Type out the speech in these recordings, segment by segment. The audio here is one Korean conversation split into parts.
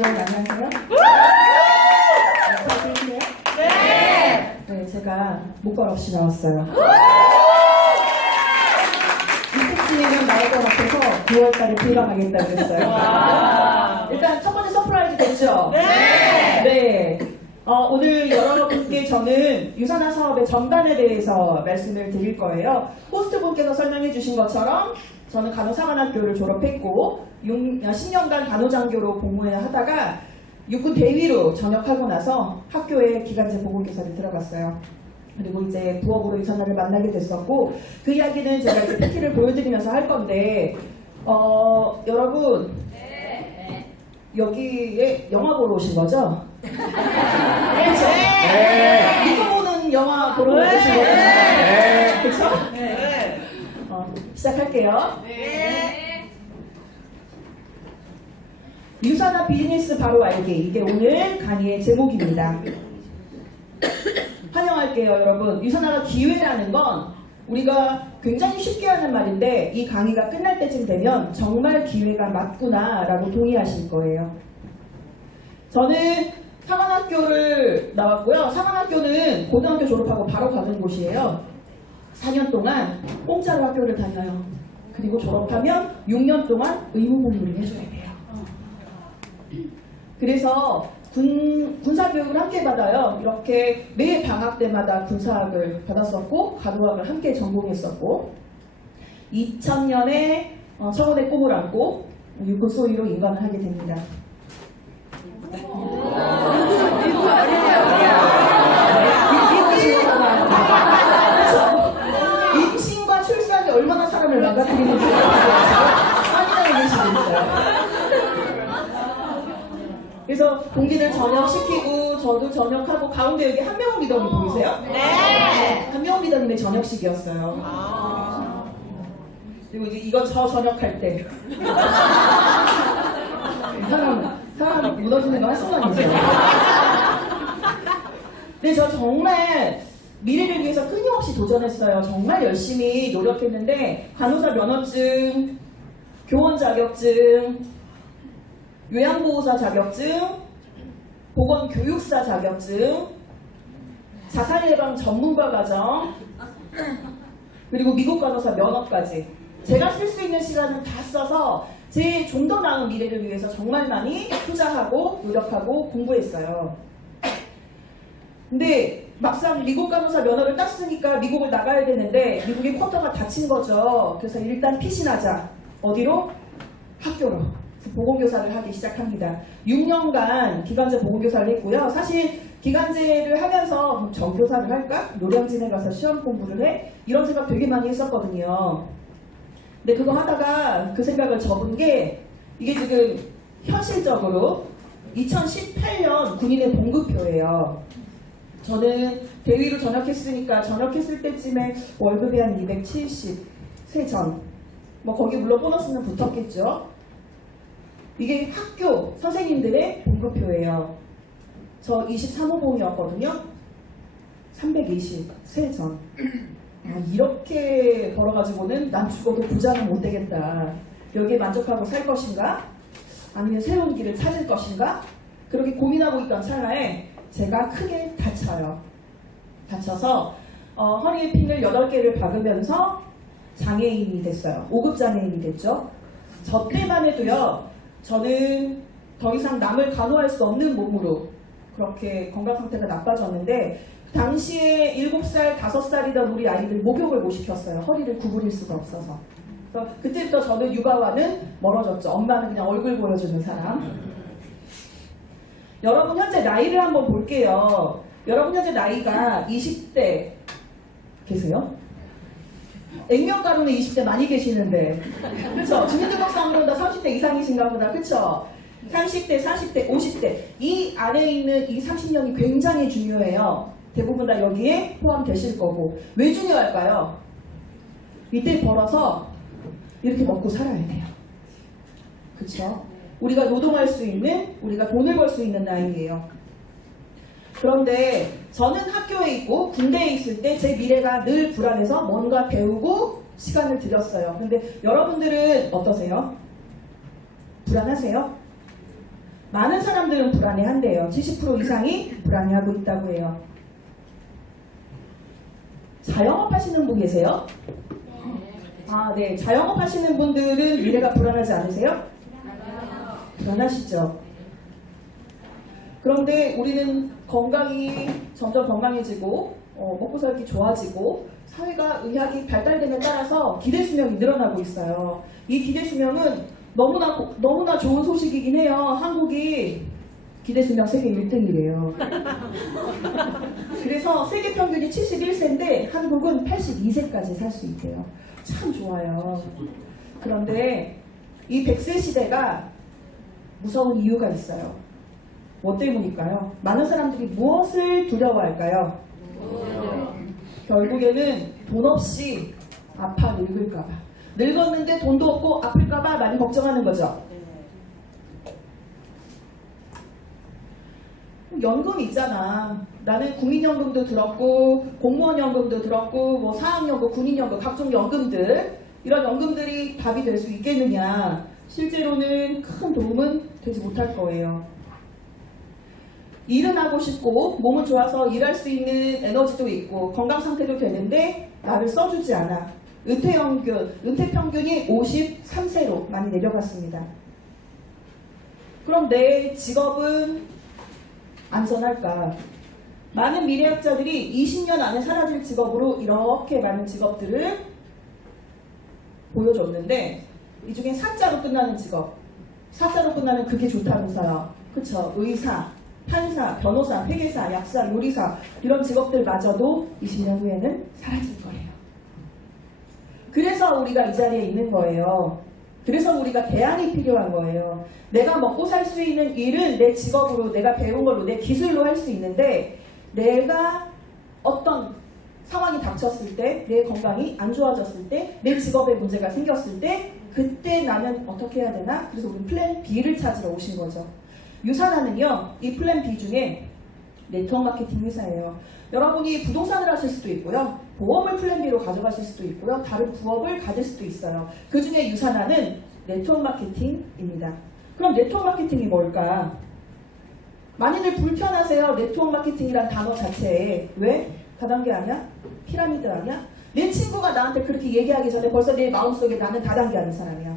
여러분 안녕하세요. 잘 들리세요? 네, 제가 목걸 없이 나왔어요. 이때쯤이면 나올 것 같아서 9월달에 불가하겠다고 했어요. 일단 첫 번째 서프라이즈 됐죠? 네. 오늘 여러분께 저는 유산화 사업의 전반에 대해서 말씀을 드릴 거예요. 호스트분께서 설명해 주신 것처럼 저는 간호사관학교를 졸업했고 10년간 간호장교로 복무를 하다가 육군 대위로 전역하고 나서 학교에 기간제 보건교사를 들어갔어요. 그리고 이제 부업으로 유산화를 만나게 됐었고 그 이야기는 제가 이제 PT를 보여드리면서 할 건데 여러분 여기에 영화 보러 오신 거죠? 그렇죠? 이거 보는 영화 보러 오신 거잖아요. 그렇죠? 시작할게요. 유산화 비즈니스 바로 알기, 이게 오늘 강의의 제목입니다. 환영할게요, 여러분. 유산화가 기회라는 건 우리가 굉장히 쉽게 하는 말인데 이 강의가 끝날 때쯤 되면 정말 기회가 맞구나 라고 동의하실 거예요. 저는 상한학교를 나왔고요. 상한학교는 고등학교 졸업하고 바로 가는 곳이에요. 4년 동안 공짜로 학교를 다녀요. 그리고 졸업하면 6년 동안 의무 복무를 해줘야 돼요. 그래서 군사교육을 함께 받아요. 이렇게 매 방학 때마다 군사학을 받았었고 간호학을 함께 전공했었고 2000년에 청원의 꿈을 안고 육군 소위로 임관을 하게 됩니다. 임신과 출산이 얼마나 사람을 망가뜨리는지 확인하고 계시겠어요. 그래서 동기들 전역시키고 저도 전역하고 가운데 여기 한명훈 리더님 보이세요? 네. 한명훈 리더님의 전역식이었어요. 그리고 이제 이건 저 전역할 때 사람 무너지는 거 한순간이죠. 근데 저 정말 미래를 위해서 끊임없이 도전했어요. 정말 열심히 노력했는데 간호사 면허증, 교원 자격증, 요양보호사 자격증, 보건교육사 자격증, 자살예방 전문가 과정, 그리고 미국 간호사 면허까지 제가 쓸 수 있는 시간은 다 써서 제 좀 더 나은 미래를 위해서 정말 많이 투자하고 노력하고 공부했어요. 근데 막상 미국 간호사 면허를 땄으니까 미국을 나가야 되는데 미국의 쿼터가 닫힌 거죠. 그래서 일단 피신하자. 어디로? 학교로. 보건교사를 하기 시작합니다. 6년간 기간제 보건교사를 했고요. 사실 기간제를 하면서 정교사를 할까? 노량진에 가서 시험 공부를 해? 이런 생각 되게 많이 했었거든요. 근데 그거 하다가 그 생각을 접은 게 이게 지금 현실적으로 2018년 군인의 봉급표예요. 저는 대위로 전역했으니까 전역했을 때쯤에 월급이 한 270 세전. 뭐 거기 물론 보너스는 붙었겠죠. 이게 학교 선생님들의 봉급표예요. 저 23호봉이었거든요. 320 세전. 이렇게 벌어가지고는 난 죽어도 부자는 못 되겠다. 여기에 만족하고 살 것인가? 아니면 새로운 길을 찾을 것인가? 그렇게 고민하고 있던 찰나에 제가 크게 다쳐요. 다쳐서 허리에 핀을 8개를 박으면서 장애인이 됐어요. 5급 장애인이 됐죠. 저 때만 해도요. 저는 더 이상 남을 간호할 수 없는 몸으로 그렇게 건강 상태가 나빠졌는데 당시에 7살, 5살이던 우리 아이들 목욕을 못 시켰어요. 허리를 구부릴 수가 없어서. 그래서 그때부터 저는 육아와는 멀어졌죠. 엄마는 그냥 얼굴 보여주는 사람. 여러분 현재 나이를 한번 볼게요. 여러분 현재 나이가 20대 계세요? 액면가루는 20대 많이 계시는데 그쵸? 주민등록상으로 다 30대 이상이신가 보다. 그쵸? 30대, 40대, 50대 이 안에 있는 이 30년이 굉장히 중요해요. 대부분 다 여기에 포함되실 거고. 왜 중요할까요? 이때 벌어서 이렇게 먹고 살아야 돼요. 그쵸? 우리가 노동할 수 있는, 우리가 돈을 벌 수 있는 나이예요. 그런데 저는 학교에 있고 군대에 있을 때 제 미래가 늘 불안해서 뭔가 배우고 시간을 들였어요. 근데 여러분들은 어떠세요? 불안하세요? 많은 사람들은 불안해한대요. 70% 이상이 불안해하고 있다고 해요. 자영업 하시는 분 계세요? 아, 네. 자영업 하시는 분들은 미래가 불안하지 않으세요? 불안하시죠? 그런데 우리는 건강이 점점 건강해지고 먹고 살기 좋아지고 사회가 의학이 발달됨에 따라서 기대 수명이 늘어나고 있어요. 이 기대 수명은 너무나 좋은 소식이긴 해요. 한국이 기대 수명 세계 1등이래요. 그래서 세계 평균이 71세인데 한국은 82세까지 살 수 있대요. 참 좋아요. 그런데 이 100세 시대가 무서운 이유가 있어요. 뭐 때문일까요? 많은 사람들이 무엇을 두려워할까요? 결국에는 돈 없이 아파 늙을까봐. 늙었는데 돈도 없고 아플까봐 많이 걱정하는 거죠. 연금 있잖아. 나는 국민연금도 들었고 공무원 연금도 들었고 뭐 사학연금, 군인연금, 각종 연금들 이런 연금들이 답이 될 수 있겠느냐. 실제로는 큰 도움은 되지 못할 거예요. 일은 하고 싶고 몸은 좋아서 일할 수 있는 에너지도 있고 건강 상태도 되는데 나를 써주지 않아. 은퇴 평균이 53세로 많이 내려갔습니다. 그럼 내 직업은 안전할까? 많은 미래학자들이 20년 안에 사라질 직업으로 이렇게 많은 직업들을 보여줬는데 이 중에 사자로 끝나는 직업, 사자로 끝나는 그게 좋다면서요. 그쵸? 의사, 판사, 변호사, 회계사, 약사, 요리사 이런 직업들마저도 20년 후에는 사라질 거예요. 그래서 우리가 이 자리에 있는 거예요. 그래서 우리가 대안이 필요한 거예요. 내가 먹고 살 수 있는 일은 내 직업으로 내가 배운 걸로 내 기술로 할 수 있는데 내가 어떤 상황이 닥쳤을 때 내 건강이 안 좋아졌을 때 내 직업에 문제가 생겼을 때 그때 나는 어떻게 해야 되나? 그래서 우리 플랜 B를 찾으러 오신 거죠. 유산하는요. 이 플랜 B 중에 네트워크 마케팅 회사예요. 여러분이 부동산을 하실 수도 있고요. 보험을 플랜 B로 가져가실 수도 있고요. 다른 부업을 가질 수도 있어요. 그 중에 유산하는 네트워크 마케팅입니다. 그럼 네트워크 마케팅이 뭘까? 많이들 불편하세요. 네트워크 마케팅이란 단어 자체에. 왜? 다단계 아니야? 피라미드 아니야? 내 친구가 나한테 그렇게 얘기하기 전에 벌써 내 마음속에 나는 다단계 하는 사람이야.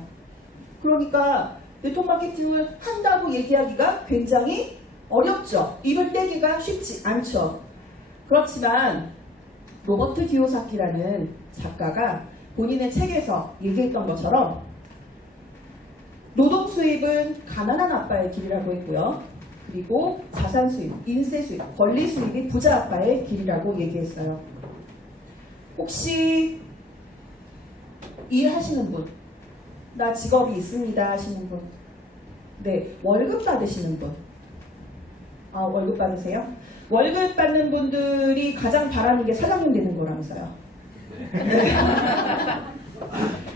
그러니까 네트워크 마케팅을 한다고 얘기하기가 굉장히 어렵죠. 입을 떼기가 쉽지 않죠. 그렇지만 로버트 기요사키라는 작가가 본인의 책에서 얘기했던 것처럼 노동 수입은 가난한 아빠의 길이라고 했고요. 그리고 자산 수입, 인세 수입, 권리 수입이 부자 아빠의 길이라고 얘기했어요. 혹시 일하시는 분, 나 직업이 있습니다 하시는 분, 네, 월급 받으시는 분, 월급 받으세요? 월급 받는 분들이 가장 바라는 게 사장님 되는 거라면서요.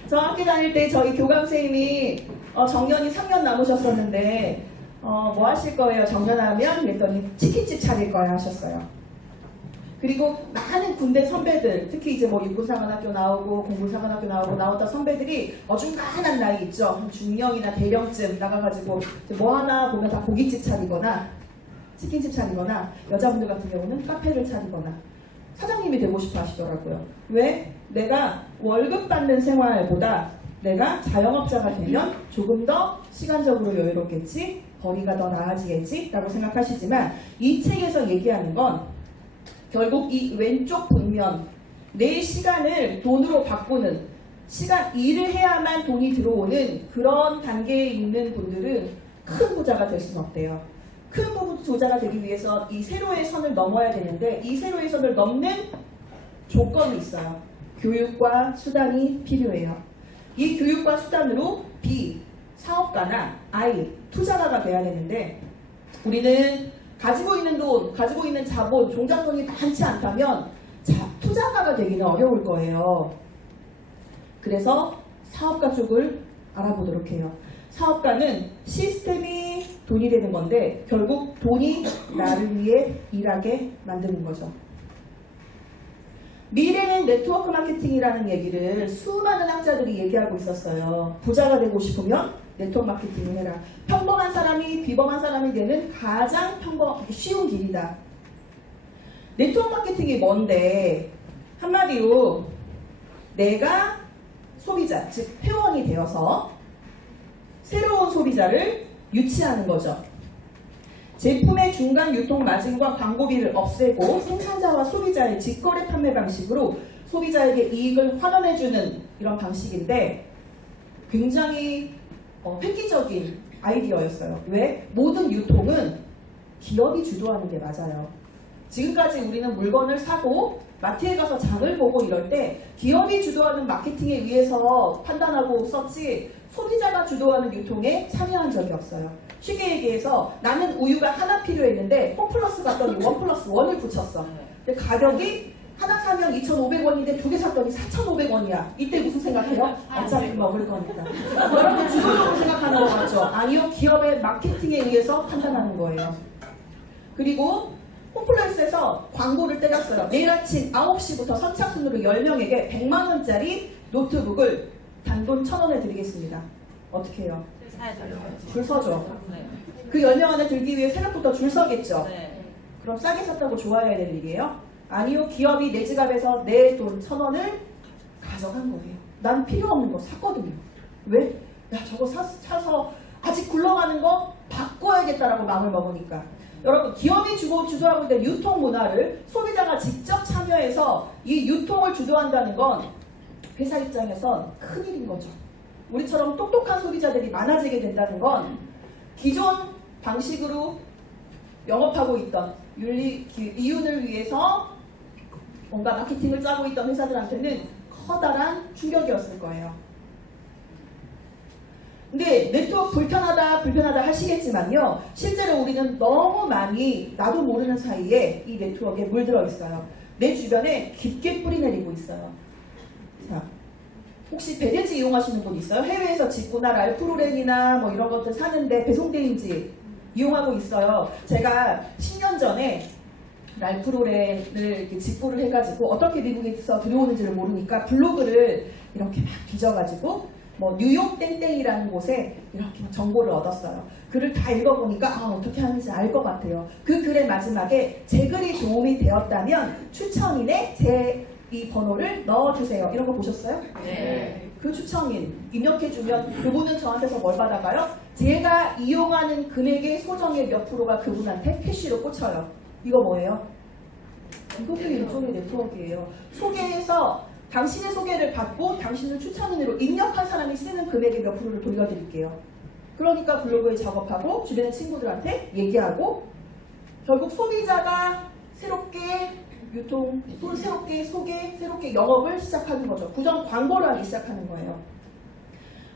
저 학교 다닐 때 저희 교감선생님이 정년이 3년 남으셨었는데 뭐 하실 거예요? 정년하면? 그랬더니 치킨집 차릴 거야 하셨어요. 그리고 많은 군대 선배들, 특히 이제 뭐 육군사관학교 나오고 공군사관학교 나오고 나왔던 선배들이 어중간한 나이 있죠. 한 중령이나 대령쯤 나가가지고 뭐 하나 보면 다 고깃집 차리거나 치킨집 차리거나 여자분들 같은 경우는 카페를 차리거나 사장님이 되고 싶어 하시더라고요. 왜? 내가 월급 받는 생활보다 내가 자영업자가 되면 조금 더 시간적으로 여유롭겠지, 벌이가 더 나아지겠지 라고 생각하시지만 이 책에서 얘기하는 건 결국 이 왼쪽 분면 내 시간을 돈으로 바꾸는 일을 해야만 돈이 들어오는 그런 단계에 있는 분들은 큰 부자가 될 수는 없대요. 큰 부자가 되기 위해서 이 세로의 선을 넘어야 되는데 이 세로의 선을 넘는 조건이 있어요. 교육과 수단이 필요해요. 이 교육과 수단으로 B, 사업가나 I, 투자가가 돼야 되는데 우리는 가지고 있는 돈, 가지고 있는 자본, 종잣돈이 많지 않다면 투자가가 되기는 어려울 거예요. 그래서 사업가 쪽을 알아보도록 해요. 사업가는 시스템이 돈이 되는 건데 결국 돈이 나를 위해 일하게 만드는 거죠. 미래는 네트워크 마케팅이라는 얘기를 수많은 학자들이 얘기하고 있었어요. 부자가 되고 싶으면 네트워크 마케팅을 해라. 평범한 사람이 비범한 사람이 되는 가장 쉬운 길이다. 네트워크 마케팅이 뭔데? 한마디로 내가 소비자, 즉 회원이 되어서 새로운 소비자를 유치하는 거죠. 제품의 중간 유통 마진과 광고비를 없애고 생산자와 소비자의 직거래 판매 방식으로 소비자에게 이익을 환원해주는 이런 방식인데 굉장히 획기적인 아이디어였어요. 왜? 모든 유통은 기업이 주도하는 게 맞아요. 지금까지 우리는 물건을 사고 마트에 가서 장을 보고 이럴 때 기업이 주도하는 마케팅에 의해서 판단하고 썼지 소비자가 주도하는 유통에 참여한 적이 없어요. 쉽게 얘기해서 나는 우유가 하나 필요했는데 4플러스 갔더니 1+1을 붙였어. 근데 가격이 하나 사면 2,500원인데 두 개 샀더니 4,500원이야. 이때 무슨 생각해요? 어차피 먹을 거니까. 여러분 주도적으로 생각하는 거 맞죠? 아니요. 기업의 마케팅에 의해서 판단하는 거예요. 그리고 홈플러스에서 광고를 때렸어요. 내일 아침 9시부터 선착순으로 10명에게 100만원짜리 노트북을 단돈 1,000원에 드리겠습니다. 어떻게 해요? 줄 서죠. 그 10명 안에 들기 위해 새벽부터 줄 서겠죠. 그럼 싸게 샀다고 좋아해야 될 일이에요? 아니요. 기업이 내 지갑에서 내 돈 1,000원을 가져간 거예요. 난 필요 없는 거 샀거든요. 왜? 야 저거 사서 아직 굴러가는 거 바꿔야겠다라고 마음을 먹으니까. 여러분 기업이 주도하고 있는 유통 문화를 소비자가 직접 참여해서 이 유통을 주도한다는 건 회사 입장에선 큰일인 거죠. 우리처럼 똑똑한 소비자들이 많아지게 된다는 건 기존 방식으로 영업하고 있던 이윤을 위해서 뭔가 마케팅을 짜고 있던 회사들한테는 커다란 충격이었을 거예요. 근데 네트워크 불편하다 하시겠지만요. 실제로 우리는 너무 많이 나도 모르는 사이에 이 네트워크에 물들어 있어요. 내 주변에 깊게 뿌리내리고 있어요. 자, 혹시 배대지 이용하시는 분 있어요? 해외에서 직구나 랄프로렌이나 뭐 이런 것들 사는데 배송대행지 이용하고 있어요. 제가 10년 전에 랄프로렌을 이렇게 직구를 해가지고 어떻게 미국에서 들어오는지를 모르니까 블로그를 이렇게 막 뒤져가지고 뭐 뉴욕 땡땡이라는 곳에 이렇게 정보를 얻었어요. 글을 다 읽어보니까 어떻게 하는지 알 것 같아요. 그 글의 마지막에 제 글이 도움이 되었다면 추천인에 제 이 번호를 넣어주세요. 이런 거 보셨어요? 네. 그 추천인 입력해주면 그분은 저한테서 뭘 받아가요? 제가 이용하는 금액의 소정의 몇 프로가 그분한테 캐시로 꽂혀요. 이거 뭐예요? 이것도 일종의 네트워크예요. 소개해서 당신의 소개를 받고 당신을 추천인으로 입력한 사람이 쓰는 금액의 몇 프로를 돌려드릴게요. 그러니까 블로그에 작업하고 주변의 친구들한테 얘기하고 결국 소비자가 새롭게 유통, 새롭게 소개, 새롭게 영업을 시작하는 거죠. 구전 광고를 하기 시작하는 거예요.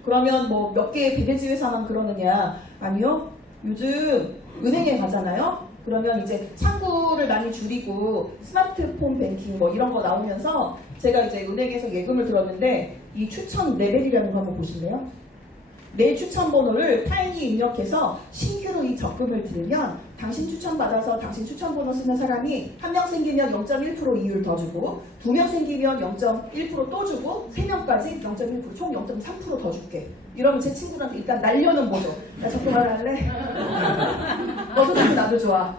그러면 뭐 몇 개의 비대지 회사만 그러느냐? 아니요. 요즘 은행에 가잖아요. 그러면 이제 창구를 많이 줄이고 스마트폰 뱅킹 뭐 이런 거 나오면서 제가 이제 은행에서 예금을 들었는데 이 추천 레벨이라는 거 한번 보실래요? 내 추천 번호를 타인이 입력해서 신규로 이 적금을 들으면 당신 추천 받아서 당신 추천 번호 쓰는 사람이 1명 생기면 0.1% 이율 더 주고 2명 생기면 0.1% 또 주고 3명까지 0.1% 총 0.3% 더 줄게. 이러면 제 친구들한테 일단 날려는 보죠. 나 적금하러 할래? 너도 좋고 나도 좋아.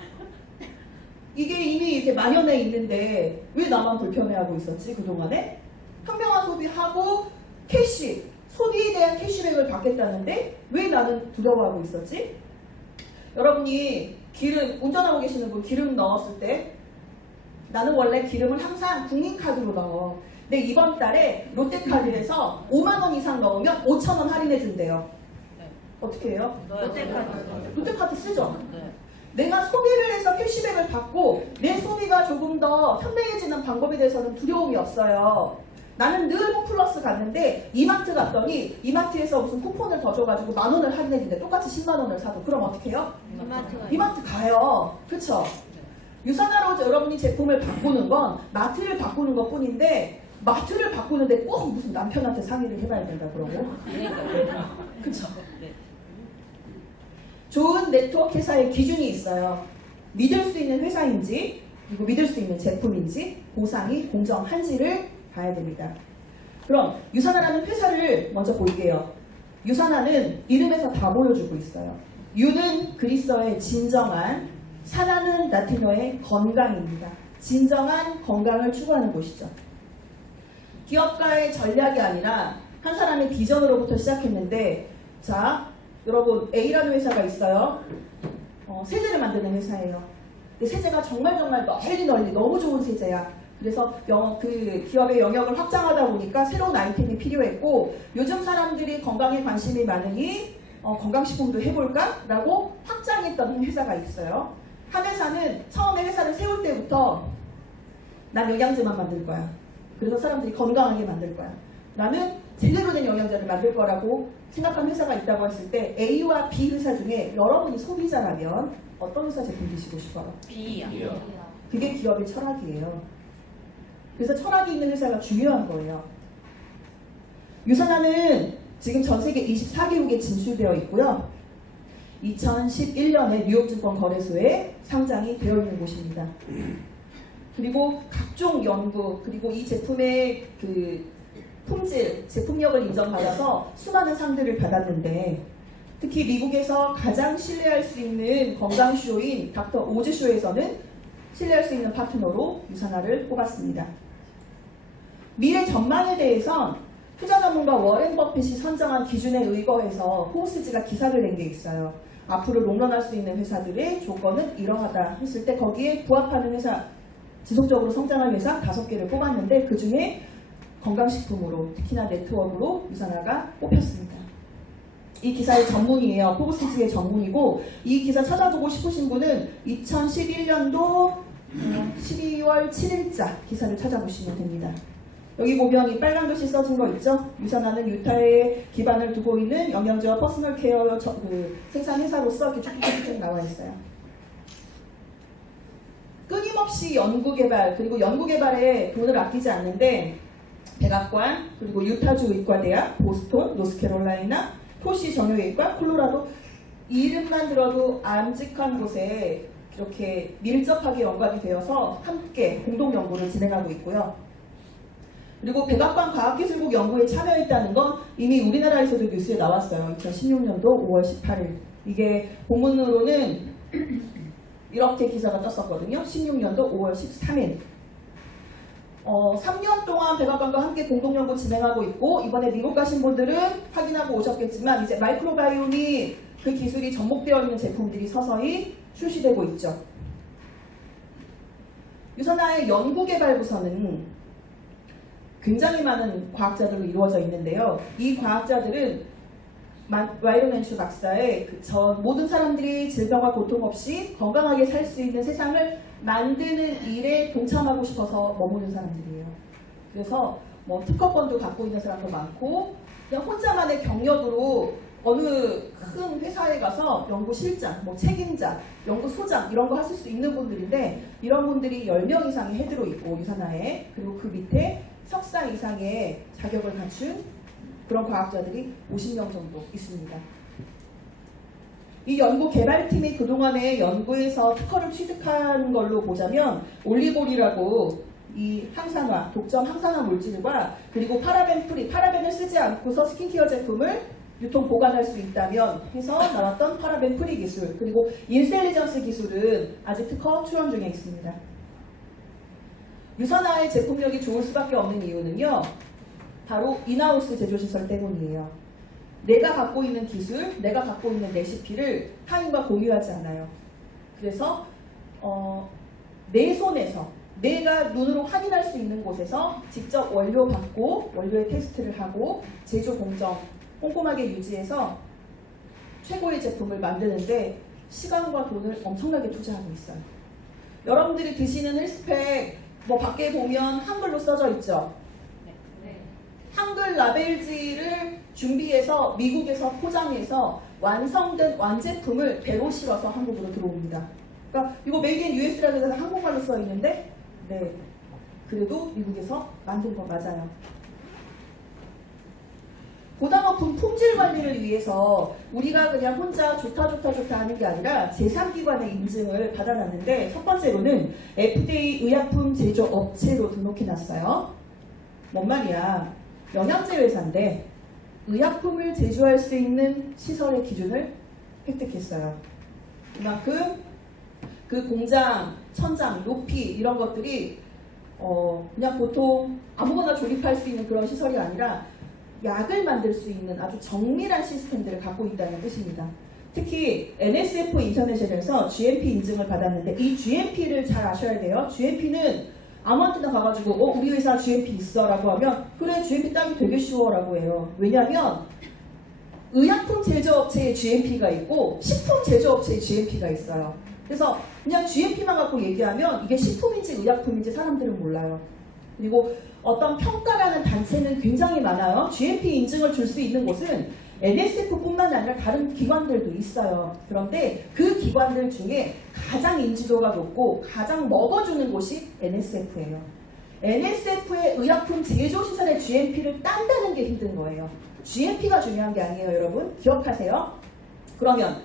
이게 이미 이렇게 만연해 있는데 왜 나만 불편해하고 있었지 그동안에? 현명한 소비하고 캐시 소비에 대한 캐시백을 받겠다는데 왜 나는 두려워하고 있었지? 여러분이 기름, 운전하고 계시는 분 기름 넣었을 때 나는 원래 기름을 항상 국민카드로 넣어. 근데 이번 달에 롯데카드에서 5만원 이상 넣으면 5,000원 할인해 준대요. 네. 어떻게 해요? 롯데카드. 롯데카드 쓰죠? 네. 내가 소비를 해서 캐시백을 받고 내 소비가 조금 더 현명해지는 방법에 대해서는 두려움이 없어요. 나는 늘 홈플러스 갔는데 이마트 갔더니 이마트에서 무슨 쿠폰을 더 줘가지고 10,000원을 할인해준대. 똑같이 10만원을 사도. 그럼 어떻게 해요? 이마트 가요. 그쵸? 유산화로 여러분이 제품을 바꾸는 건 마트를 바꾸는 것 뿐인데 마트를 바꾸는데 꼭 무슨 남편한테 상의를 해봐야 된다 그러고. 그쵸? 네. 좋은 네트워크 회사의 기준이 있어요. 믿을 수 있는 회사인지 그리고 믿을 수 있는 제품인지 보상이 공정한지를 봐야 됩니다. 그럼 유산화라는 회사를 먼저 볼게요. 유산화는 이름에서 다 보여주고 있어요. 유는 그리스어의 진정한, 산화는 라틴어의 건강입니다. 진정한 건강을 추구하는 곳이죠. 기업가의 전략이 아니라 한 사람의 비전으로부터 시작했는데, 자, 여러분 A라는 회사가 있어요. 세제를 만드는 회사예요. 근데 세제가 정말 널리 너무 좋은 세제야. 그래서 그 기업의 영역을 확장하다 보니까 새로운 아이템이 필요했고, 요즘 사람들이 건강에 관심이 많으니 건강식품도 해볼까? 라고 확장했던 회사가 있어요. 한 회사는 처음에 회사를 세울 때부터 난 영양제만 만들 거야. 그래서 사람들이 건강하게 만들 거야. 나는 제대로 된 영양제를 만들 거라고 생각한 회사가 있다고 했을 때 A와 B 회사 중에 여러분이 소비자라면 어떤 회사 제품 드시고 싶어요? B야. 그게 기업의 철학이에요. 그래서 철학이 있는 회사가 중요한 거예요. 유산화는 지금 전 세계 24개국에 진출되어 있고요. 2011년에 뉴욕증권 거래소에 상장이 되어 있는 곳입니다. 그리고 각종 연구, 그리고 이 제품의 그 품질, 제품력을 인정받아서 수많은 상들을 받았는데, 특히 미국에서 가장 신뢰할 수 있는 건강쇼인 닥터 오즈쇼에서는 신뢰할 수 있는 파트너로 유산화를 뽑았습니다. 미래 전망에 대해선 투자 전문가 워렌 버핏이 선정한 기준에 의거해서 포브스지가 기사를 낸 게 있어요. 앞으로 롱런할 수 있는 회사들의 조건은 이러하다 했을 때 거기에 부합하는 회사, 지속적으로 성장할 회사 5개를 뽑았는데 그 중에 건강식품으로, 특히나 네트워크로 유산화가 뽑혔습니다. 이 기사의 전문이에요. 포브스지의 전문이고, 이 기사 찾아보고 싶으신 분은 2011년도 12월 7일자 기사를 찾아보시면 됩니다. 여기 보면 이 빨간 글씨 써진 거 있죠? 유산화는 유타에 기반을 두고 있는 영양제와 퍼스널 케어 생산 회사로서 이렇게 쭉쭉쭉 나와 있어요. 끊임없이 연구개발, 그리고 연구개발에 돈을 아끼지 않는데 백악관, 그리고 유타주 의과대학, 보스턴, 노스캐롤라이나, 토시 정형외과, 콜로라도, 이름만 들어도 암직한 곳에 이렇게 밀접하게 연관이 되어서 함께 공동 연구를 진행하고 있고요. 그리고 백악관 과학기술국 연구에 참여했다는 건 이미 우리나라에서도 뉴스에 나왔어요. 2016년도 5월 18일. 이게 본문으로는 이렇게 기사가 떴었거든요. 16년도 5월 13일. 3년 동안 백악관과 함께 공동연구 진행하고 있고, 이번에 미국 가신 분들은 확인하고 오셨겠지만 이제 마이크로바이옴이 그 기술이 접목되어 있는 제품들이 서서히 출시되고 있죠. 유산화의 연구개발 부서는 굉장히 많은 과학자들로 이루어져 있는데요. 이 과학자들은 와이런맨슈 박사의 모든 사람들이 질병과 고통 없이 건강하게 살 수 있는 세상을 만드는 일에 동참하고 싶어서 머무는 사람들이에요. 그래서 뭐 특허권도 갖고 있는 사람도 많고, 그냥 혼자만의 경력으로 어느 큰 회사에 가서 연구실장, 뭐 책임자, 연구소장 이런 거 하실 수 있는 분들인데, 이런 분들이 10명 이상의 헤드로 있고 유산화에, 그리고 그 밑에 석사 이상의 자격을 갖춘 그런 과학자들이 50명 정도 있습니다. 이 연구 개발팀이 그동안의 연구에서 특허를 취득한 걸로 보자면 올리골이라고 이 항산화, 독점 항산화 물질과 그리고 파라벤 프리, 파라벤을 쓰지 않고서 스킨케어 제품을 유통 보관할 수 있다면 해서 나왔던 파라벤 프리 기술, 그리고 인셀리전스 기술은 아직 특허 출원 중에 있습니다. 유산화의 제품력이 좋을 수밖에 없는 이유는요, 바로 인하우스 제조시설 때문이에요. 내가 갖고 있는 기술, 내가 갖고 있는 레시피를 타인과 공유하지 않아요. 그래서 내 손에서, 내가 눈으로 확인할 수 있는 곳에서 직접 원료 받고 원료의 테스트를 하고 제조 공정 꼼꼼하게 유지해서 최고의 제품을 만드는데 시간과 돈을 엄청나게 투자하고 있어요. 여러분들이 드시는 헬스팩 뭐 밖에 보면 한글로 써져 있죠. 한글 라벨지를 준비해서 미국에서 포장해서 완성된 완제품을 배로 실어서 한국으로 들어옵니다. 그러니까 이거 메이드 인 US라고 해서 한국말로 써 있는데, 네, 그래도 미국에서 만든 거 맞아요. 보다 높은 품질 관리를 위해서 우리가 그냥 혼자 좋다 하는 게 아니라 제3기관의 인증을 받아놨는데, 첫 번째로는 FDA 의약품 제조 업체로 등록해놨어요. 뭔 말이야? 영양제 회사인데 의약품을 제조할 수 있는 시설의 기준을 획득했어요. 그만큼 그 공장, 천장, 높이 이런 것들이 그냥 보통 아무거나 조립할 수 있는 그런 시설이 아니라 약을 만들 수 있는 아주 정밀한 시스템들을 갖고 있다는 뜻입니다. 특히 NSF 인터내셔널에서 GMP 인증을 받았는데 이 GMP를 잘 아셔야 돼요. GMP는 아무한테나 가가지고 우리 회사 GMP 있어 라고 하면 그래 GMP 따기 되게 쉬워 라고 해요. 왜냐하면 의약품 제조업체에 GMP가 있고 식품 제조업체에 GMP가 있어요. 그래서 그냥 GMP만 갖고 얘기하면 이게 식품인지 의약품인지 사람들은 몰라요. 그리고 어떤 평가라는 단체는 굉장히 많아요. GMP 인증을 줄 수 있는 곳은 NSF뿐만 아니라 다른 기관들도 있어요. 그런데 그 기관들 중에 가장 인지도가 높고 가장 먹어주는 곳이 NSF예요. NSF의 의약품 제조시설의 GMP를 딴다는 게 힘든 거예요. GMP가 중요한 게 아니에요, 여러분. 기억하세요. 그러면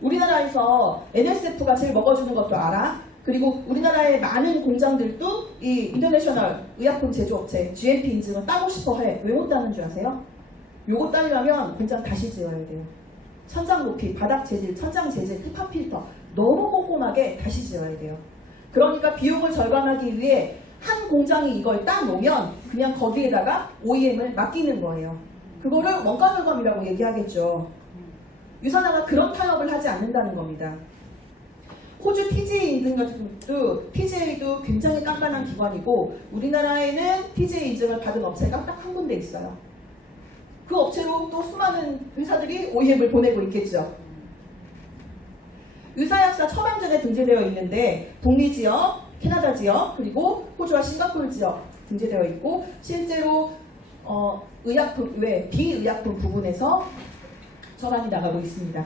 우리나라에서 NSF가 제일 먹어주는 것도 알아? 그리고 우리나라의 많은 공장들도 이 인터내셔널 의약품 제조업체 GMP 인증을 따고 싶어 해. 왜 못 따는 줄 아세요? 요거 따려면 공장 다시 지어야 돼요. 천장 높이, 바닥 재질, 천장 재질, 히파 필터 너무 꼼꼼하게 다시 지어야 돼요. 그러니까 비용을 절감하기 위해 한 공장이 이걸 따놓으면 그냥 거기에다가 OEM을 맡기는 거예요. 그거를 원가 절감이라고 얘기하겠죠. 유산화가 그런 타협을 하지 않는다는 겁니다. 호주 TGA 인증 같은 것도 TGA도 굉장히 깐깐한 기관이고 우리나라에는 TGA 인증을 받은 업체가 딱 한 군데 있어요. 그 업체로 또 수많은 회사들이 OEM을 보내고 있겠죠. 의사약사 처방전에 등재되어 있는데 북미 지역, 캐나다 지역, 그리고 호주와 싱가포르 지역 등재되어 있고 실제로 의약품 외 비의약품 부분에서 처방이 나가고 있습니다.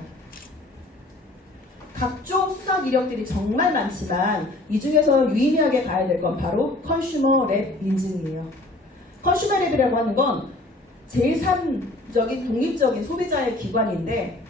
각종 수상 이력들이 정말 많지만 이 중에서 유의미하게 봐야 될 건 바로 컨슈머 랩 인증이에요. 컨슈머 랩이라고 하는 건 제3적인 독립적인 소비자의 기관인데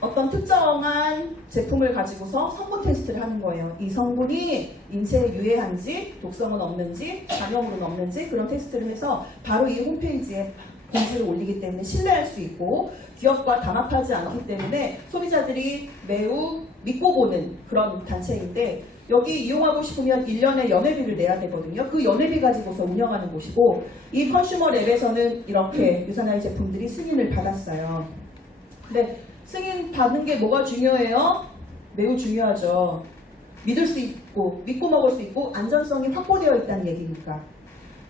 어떤 특정한 제품을 가지고서 성분 테스트를 하는 거예요. 이 성분이 인체에 유해한지, 독성은 없는지, 간염은 없는지 그런 테스트를 해서 바로 이 홈페이지에 공지를 올리기 때문에 신뢰할 수 있고 기업과 담합하지 않기 때문에 소비자들이 매우 믿고 보는 그런 단체인데 여기 이용하고 싶으면 1년에 연회비를 내야 되거든요. 그 연회비 가지고서 운영하는 곳이고 이 컨슈머 랩에서는 이렇게 유산화의 제품들이 승인을 받았어요. 근데 승인 받는 게 뭐가 중요해요? 매우 중요하죠. 믿을 수 있고 믿고 먹을 수 있고 안전성이 확보되어 있다는 얘기니까.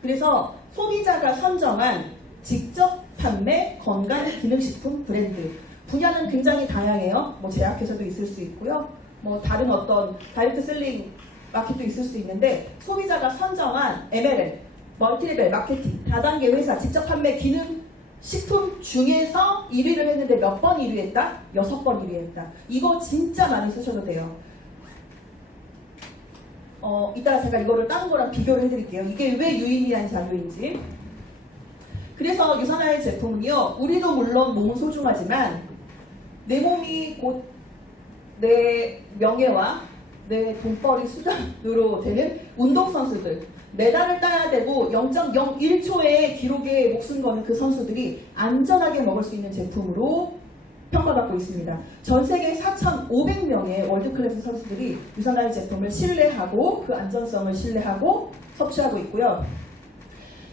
그래서 소비자가 선정한 직접 판매 건강 기능식품 브랜드 분야는 굉장히 다양해요. 뭐 제약회사도 있을 수 있고요. 뭐 다른 어떤 다이렉트 셀링 마켓도 있을 수 있는데 소비자가 선정한 MLM, 멀티레벨 마케팅, 다단계 회사 직접 판매 기능 식품 중에서 1위를 했는데 몇 번 1위 했다? 6번 1위 했다. 이거 진짜 많이 쓰셔도 돼요. 이따가 제가 이거를 다른 거랑 비교를 해드릴게요. 이게 왜 유의미한 자료인지. 그래서 유산화의 제품은요. 우리도 물론 몸은 소중하지만 내 몸이 곧 내 명예와 내 돈벌이 수단으로 되는 운동선수들 메달을 따야 되고 0.01초의 기록에 목숨 거는 그 선수들이 안전하게 먹을 수 있는 제품으로 평가받고 있습니다. 전 세계 4,500명의 월드클래스 선수들이 유산화의 제품을 신뢰하고 그 안전성을 신뢰하고 섭취하고 있고요.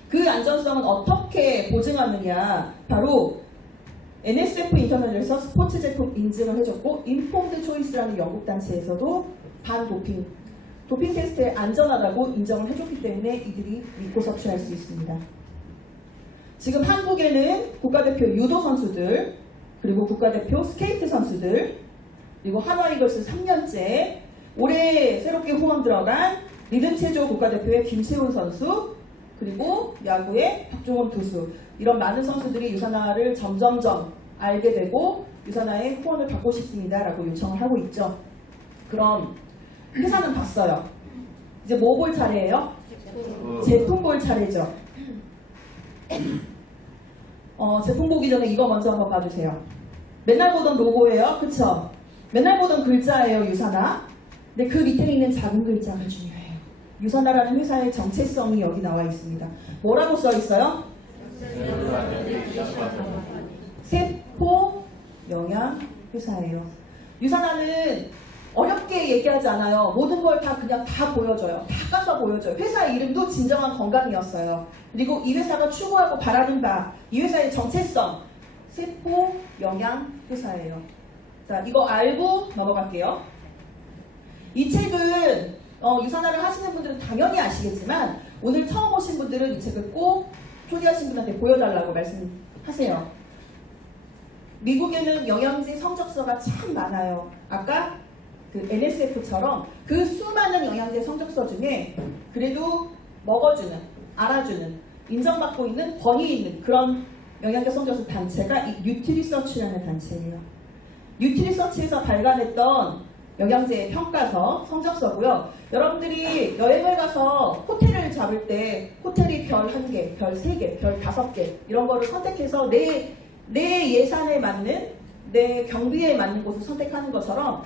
그 안전성은 어떻게 보증하느냐 바로 NSF 인터넷에서 스포츠 제품 인증을 해줬고 인폼드 초이스라는 영국 단체에서도 반도핑 도핑 테스트에 안전하다고 인정을 해줬기 때문에 이들이 믿고 섭취할 수 있습니다. 지금 한국에는 국가대표 유도 선수들 그리고 국가대표 스케이트 선수들 그리고 한화 이글스 3년째 올해 새롭게 후원 들어간 리듬체조 국가대표의 김채훈 선수 그리고 야구의 박종원 투수 이런 많은 선수들이 유산화를 점점점 알게 되고 유산화의 후원을 받고 싶습니다 라고 요청을 하고 있죠. 그럼 회사는 봤어요. 이제 뭐 볼 차례예요? 제품 볼 차례죠. 제품 보기 전에 이거 먼저 한번 봐주세요. 맨날 보던 로고예요. 그쵸? 맨날 보던 글자예요. 유산화. 근데 그 밑에 있는 작은 글자가 중요해요. 유산화라는 회사의 정체성이 여기 나와 있습니다. 뭐라고 써 있어요? 세포 영양 회사예요. 유산화는 어렵게 얘기하지 않아요. 모든 걸 다 그냥 다 보여줘요. 다 까서 보여줘요. 회사 이름도 진정한 건강이었어요. 그리고 이 회사가 추구하고 바라는 바, 이 회사의 정체성, 세포 영양 회사예요. 자, 이거 알고 넘어갈게요. 이 책은 유산화를 하시는 분들은 당연히 아시겠지만 오늘 처음 오신 분들은 이 책을 꼭 초대하신 분한테 보여달라고 말씀하세요. 미국에는 영양제 성적서가 참 많아요. 아까 그 NSF처럼 그 수많은 영양제 성적서 중에 그래도 먹어주는, 알아주는, 인정받고 있는, 권위 있는 그런 영양제 성적서 단체가 이 뉴트리서치라는 단체예요. 뉴트리서치에서 발간했던 영양제 평가서 성적서고요. 여러분들이 여행을 가서 호텔을 잡을 때 호텔이 별 1개, 별 3개, 별 5개 이런 거를 선택해서 내 예산에 맞는, 내 경비에 맞는 곳을 선택하는 것처럼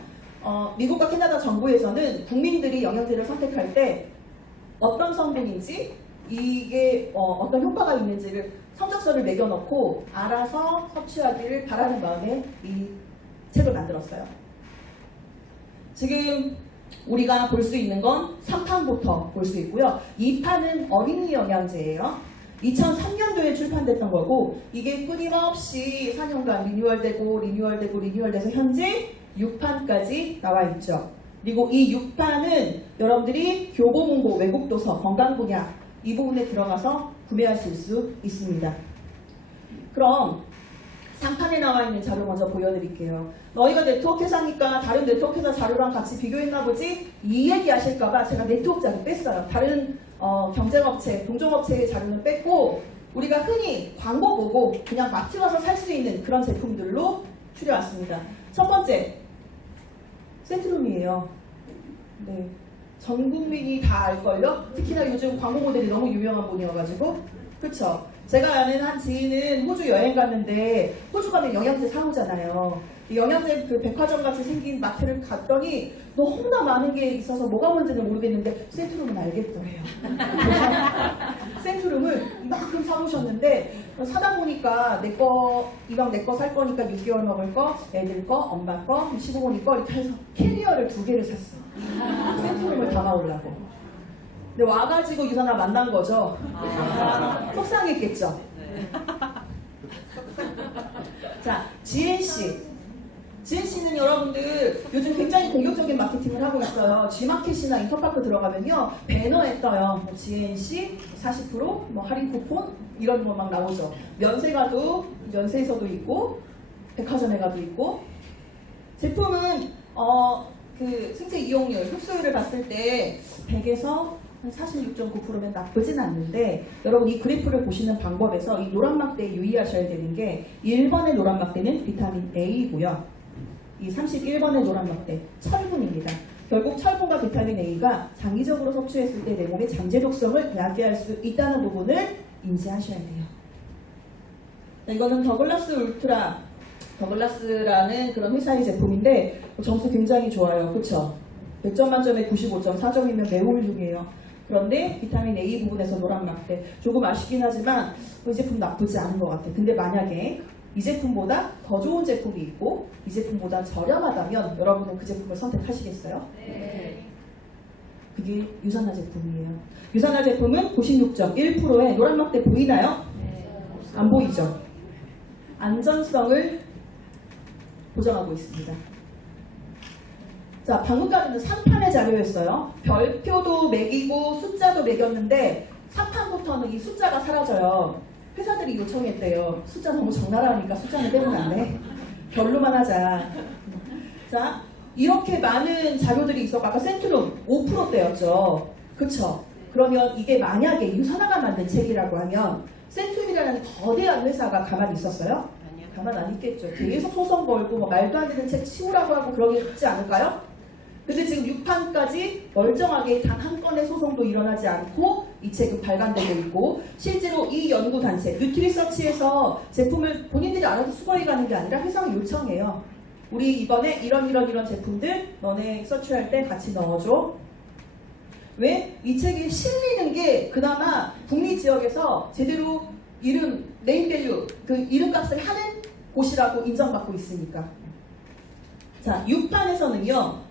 미국과 캐나다 정부에서는 국민들이 영양제를 선택할 때 어떤 성분인지 이게 어떤 효과가 있는지를 성적서를 매겨놓고 알아서 섭취하기를 바라는 마음에 이 책을 만들었어요. 지금 우리가 볼 수 있는 건 3판부터 볼 수 있고요. 2판은 어린이 영양제예요. 2003년도에 출판됐던 거고 이게 끊임없이 4년간 리뉴얼돼서 현재 6판까지 나와 있죠. 그리고 이 6판은 여러분들이 교보문고 외국도서 건강 분야 이 부분에 들어가서 구매하실 수 있습니다. 그럼 3판에 나와 있는 자료 먼저 보여드릴게요. 너희가 네트워크 회사니까 다른 네트워크 회사 자료랑 같이 비교했나 보지? 이 얘기 하실까봐 제가 네트워크 자료 뺐어요. 다른 경쟁업체, 동종업체의 자료는 뺐고 우리가 흔히 광고 보고 그냥 마트 가서 살 수 있는 그런 제품들로 추려왔습니다. 첫 번째, 센트룸이에요. 네, 전 국민이 다 알걸요? 특히나 요즘 광고 모델이 너무 유명한 분이어가지고 그쵸? 제가 아는 한 지인은 호주 여행 갔는데 호주 가면 영양제 사오잖아요. 영양제 그 백화점 같이 생긴 마트를 갔더니 너무나 많은 게 있어서 뭐가 뭔지는 모르겠는데 센트룸은 알겠더래요. 센트룸을 이만큼 사오셨는데 사다 보니까 이왕 내 거 살 거니까 6개월 먹을 거, 애들 거, 엄마 거, 시부모님 거 이렇게 해서 캐리어를 2개를 샀어. 센트룸을 담아오려고. 근데 와가지고 유산화 만난 거죠. 속상했겠죠. 자, GNC는 여러분들 요즘 굉장히 공격적인 마케팅을 하고 있어요. G마켓이나 인터파크 들어가면요 배너에 떠요. 뭐 GNC 40% 뭐 할인 쿠폰 이런 거 막 나오죠. 면세에서도 있고 백화점에 가도 있고. 제품은 그 생체 이용률, 흡수율을 봤을 때 100에서 한 46.9%면 나쁘진 않는데 여러분 이 그래프를 보시는 방법에서 이 노란막대에 유의하셔야 되는 게 1번의 노란막대는 비타민 A고요. 이 31번의 노란막대 철분입니다. 결국 철분과 비타민 A가 장기적으로 섭취했을 때 내 몸의 잠재 독성을 야기할 수 있다는 부분을 인지하셔야 돼요. 자, 이거는 더글라스라는 그런 회사의 제품인데 점수 굉장히 좋아요. 그쵸? 100점 만점에 95.4점이면 매우 훌륭해요. 그런데 비타민 A 부분에서 노란막대 조금 아쉽긴 하지만 이 제품 나쁘지 않은 것 같아요. 근데 만약에 이 제품보다 더 좋은 제품이 있고 이 제품보다 저렴하다면 여러분은 그 제품을 선택하시겠어요? 네. 그게 유산화 제품이에요. 유산화 제품은 96.1%의 노란막대 보이나요? 네. 안 보이죠? 안전성을 보장하고 있습니다. 자, 방금까지는 3판의 자료였어요. 별표도 매기고 숫자도 매겼는데 4판부터는 이 숫자가 사라져요. 회사들이 요청했대요. 숫자 너무 적나라하니까 숫자는 빼면 안 돼. 별로만 하자. 자, 이렇게 많은 자료들이 있었고 아까 센트룸 5%대였죠. 그쵸? 그러면 이게 만약에 유산화가 만든 책이라고 하면 센트룸이라는 거대한 회사가 가만히 있었어요? 가만 안 있겠죠. 계속 소송 걸고 뭐 말도 안 되는 책 치우라고 하고 그러겠지 않을까요? 근데 지금 6판까지 멀쩡하게 단 한 건의 소송도 일어나지 않고 이 책은 발간되고 있고 실제로 이 연구단체 뉴트리서치에서 제품을 본인들이 알아서 수거해 가는 게 아니라 회사가 요청해요. 우리 이번에 이런 제품들 너네 서치할 때 같이 넣어줘. 왜? 이 책이 실리는 게 그나마 북미 지역에서 제대로 이름, 네임밸류, 그 이름값을 하는 곳이라고 인정받고 있으니까. 자, 6판에서는요,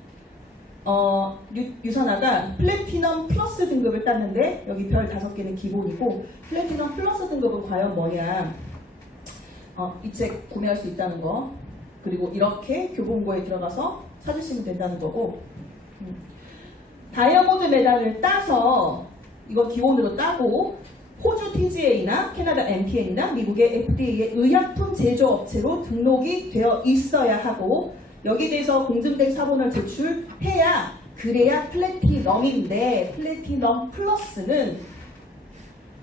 유산화가 플래티넘 플러스 등급을 땄는데, 여기 별 5개는 기본이고, 플래티넘 플러스 등급은 과연 뭐냐. 이 책 구매할 수 있다는 거, 그리고 이렇게 교본고에 들어가서 사주시면 된다는 거고, 다이아몬드 메달을 따서, 이거 기본으로 따고, 호주 TGA나 캐나다 MPN이나 미국의 FDA의 의약품 제조업체로 등록이 되어 있어야 하고, 여기에 대해서 공증된 사본을 제출해야, 그래야 플래티넘인데, 플래티넘 플러스는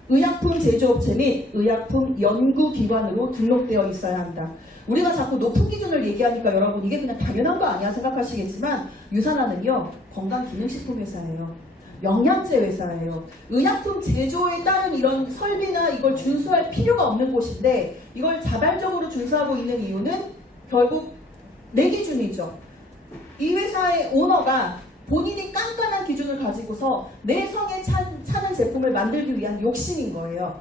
의약품 제조업체 및 의약품 연구기관으로 등록되어 있어야 한다. 우리가 자꾸 높은 기준을 얘기하니까 여러분 이게 그냥 당연한 거 아니야 생각하시겠지만, 유산화는요 건강기능식품 회사예요. 영양제 회사예요. 의약품 제조에 따른 이런 설비나 이걸 준수할 필요가 없는 곳인데, 이걸 자발적으로 준수하고 있는 이유는 결국 내 기준이죠. 이 회사의 오너가 본인이 깐깐한 기준을 가지고서 내 성에 차는 제품을 만들기 위한 욕심인 거예요.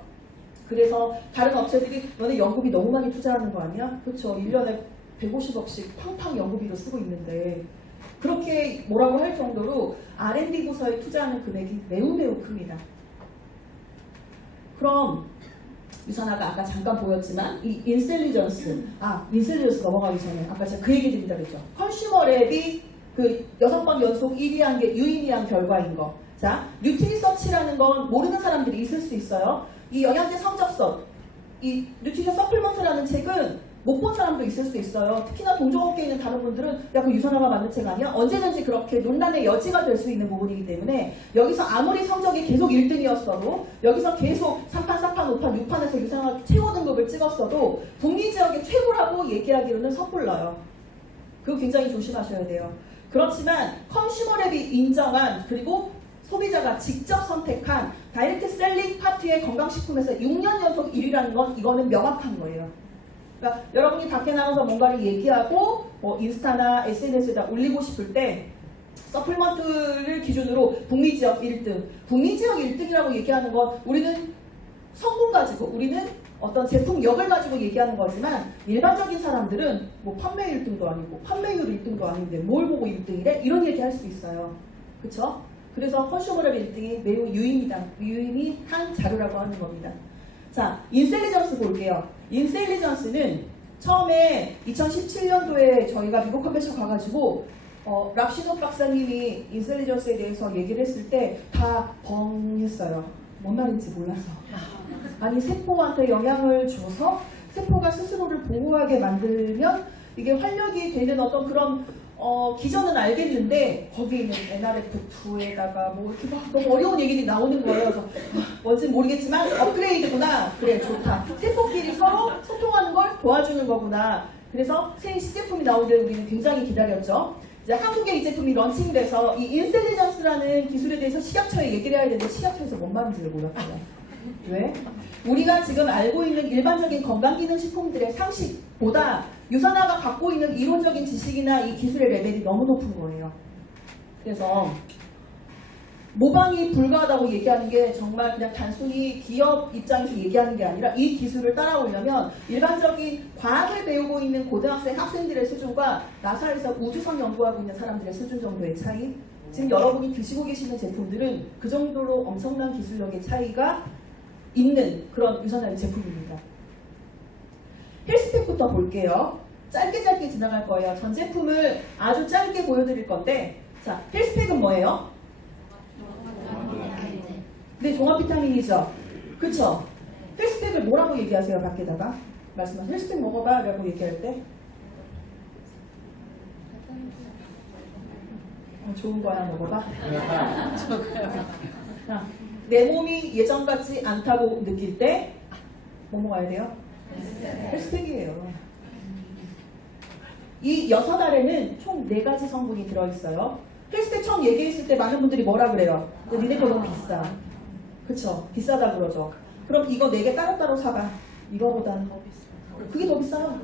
그래서 다른 업체들이 너네 연구비 너무 많이 투자하는 거 아니야? 그렇죠. 1년에 150억씩 팡팡 연구비로 쓰고 있는데, 그렇게 뭐라고 할 정도로 R&D 부서에 투자하는 금액이 매우 큽니다. 그럼 유산화가 아까 잠깐 보였지만 이 인셀리전스, 인셀리전스 넘어가기 전에 아까 제가 그 얘기 드린다 그랬죠. 컨슈머랩이 그 6번 연속 1위한 게 유의미한 결과인 거. 자, 뉴트리서치라는 건 모르는 사람들이 있을 수 있어요. 이 영양제 성적서, 이 뉴트리션 서플먼트라는 책은 못 본 사람도 있을 수 있어요. 특히나 동종업계에 있는 다른 분들은 야, 그 유산화가 만든 책 아니야? 언제든지 그렇게 논란의 여지가 될 수 있는 부분이기 때문에, 여기서 아무리 성적이 계속 1등이었어도, 여기서 계속 3판, 4판, 5판, 6판에서 유산화 최고 등급을 찍었어도 북미 지역의 최고라고 얘기하기로는 섣불러요. 그거 굉장히 조심하셔야 돼요. 그렇지만 컨슈머랩이 인정한, 그리고 소비자가 직접 선택한 다이렉트 셀링 파트의 건강식품에서 6년 연속 1위라는 건 이거는 명확한 거예요. 그러니까 여러분이 밖에 나가서 뭔가를 얘기하고 인스타나 SNS에다 올리고 싶을 때 서플먼트를 기준으로 북미 지역 1등, 북미 지역 1등이라고 얘기하는 건 우리는 성분 가지고, 우리는 어떤 제품력을 가지고 얘기하는 거지만, 일반적인 사람들은 뭐 판매 1등도 아니고 판매율 1등도 아닌데 뭘 보고 1등이래? 이런 얘기 할 수 있어요. 그쵸? 그래서 컨슈머랩 1등이 매우 유의미한 자료라고 하는 겁니다. 자, 인셀리전스 볼게요. 인셀리전스는 처음에 2017년도에 저희가 미국 컨벤션 가가지고 랍시노 박사님이 인셀리전스에 대해서 얘기를 했을 때 다 벙했어요. 뭔 말인지 몰라서. 아니, 세포한테 영향을 줘서 세포가 스스로를 보호하게 만들면 이게 활력이 되는 어떤 그런 기전은 알겠는데, 거기에 있는 NRF2에다가 뭐 이렇게 막 너무 어려운 얘기들이 나오는 거예요. 그래서 뭔지는 모르겠지만 업그레이드구나. 그래, 좋다. 세포끼리 서로 소통하는 걸 도와주는 거구나. 그래서 새 시제품이 나오는데 우리는 굉장히 기다렸죠. 이제 한국에 이 제품이 런칭돼서 이 인셀리전스라는 기술에 대해서 식약처에 얘기를 해야 되는데 식약처에서 뭔 말인지를 몰랐어요. 왜? 우리가 지금 알고 있는 일반적인 건강기능식품들의 상식보다 유산화가 갖고 있는 이론적인 지식이나 이 기술의 레벨이 너무 높은 거예요. 그래서 모방이 불가하다고 얘기하는 게 정말 그냥 단순히 기업 입장에서 얘기하는 게 아니라, 이 기술을 따라오려면 일반적인 과학을 배우고 있는 고등학생 학생들의 수준과 나사에서 우주선 연구하고 있는 사람들의 수준 정도의 차이, 지금 여러분이 드시고 계시는 제품들은 그 정도로 엄청난 기술력의 차이가 있는 그런 유산화의 제품입니다. 헬스팩부터 볼게요. 짧게 지나갈 거예요. 전 제품을 아주 짧게 보여드릴 건데, 자, 헬스팩은 뭐예요? 네, 종합 비타민이죠. 그쵸? 헬스팩을 뭐라고 얘기하세요? 밖에다가 말씀하세요. 헬스팩 먹어봐 라고 얘기할 때 좋은 거 하나 먹어봐. 자, 내 몸이 예전 같지 않다고 느낄 때 뭐 먹어야 돼요? 헬스팩이에요. 이 6알에는 총 4가지 성분이 들어있어요. 헬스팩 처음 얘기했을 때 많은 분들이 뭐라 그래요? 니네 거 너무 비싸. 그쵸? 비싸다 그러죠. 그럼 이거 4개 따로따로 사봐. 이거보다는 더 비싸. 그게 더 비싸요.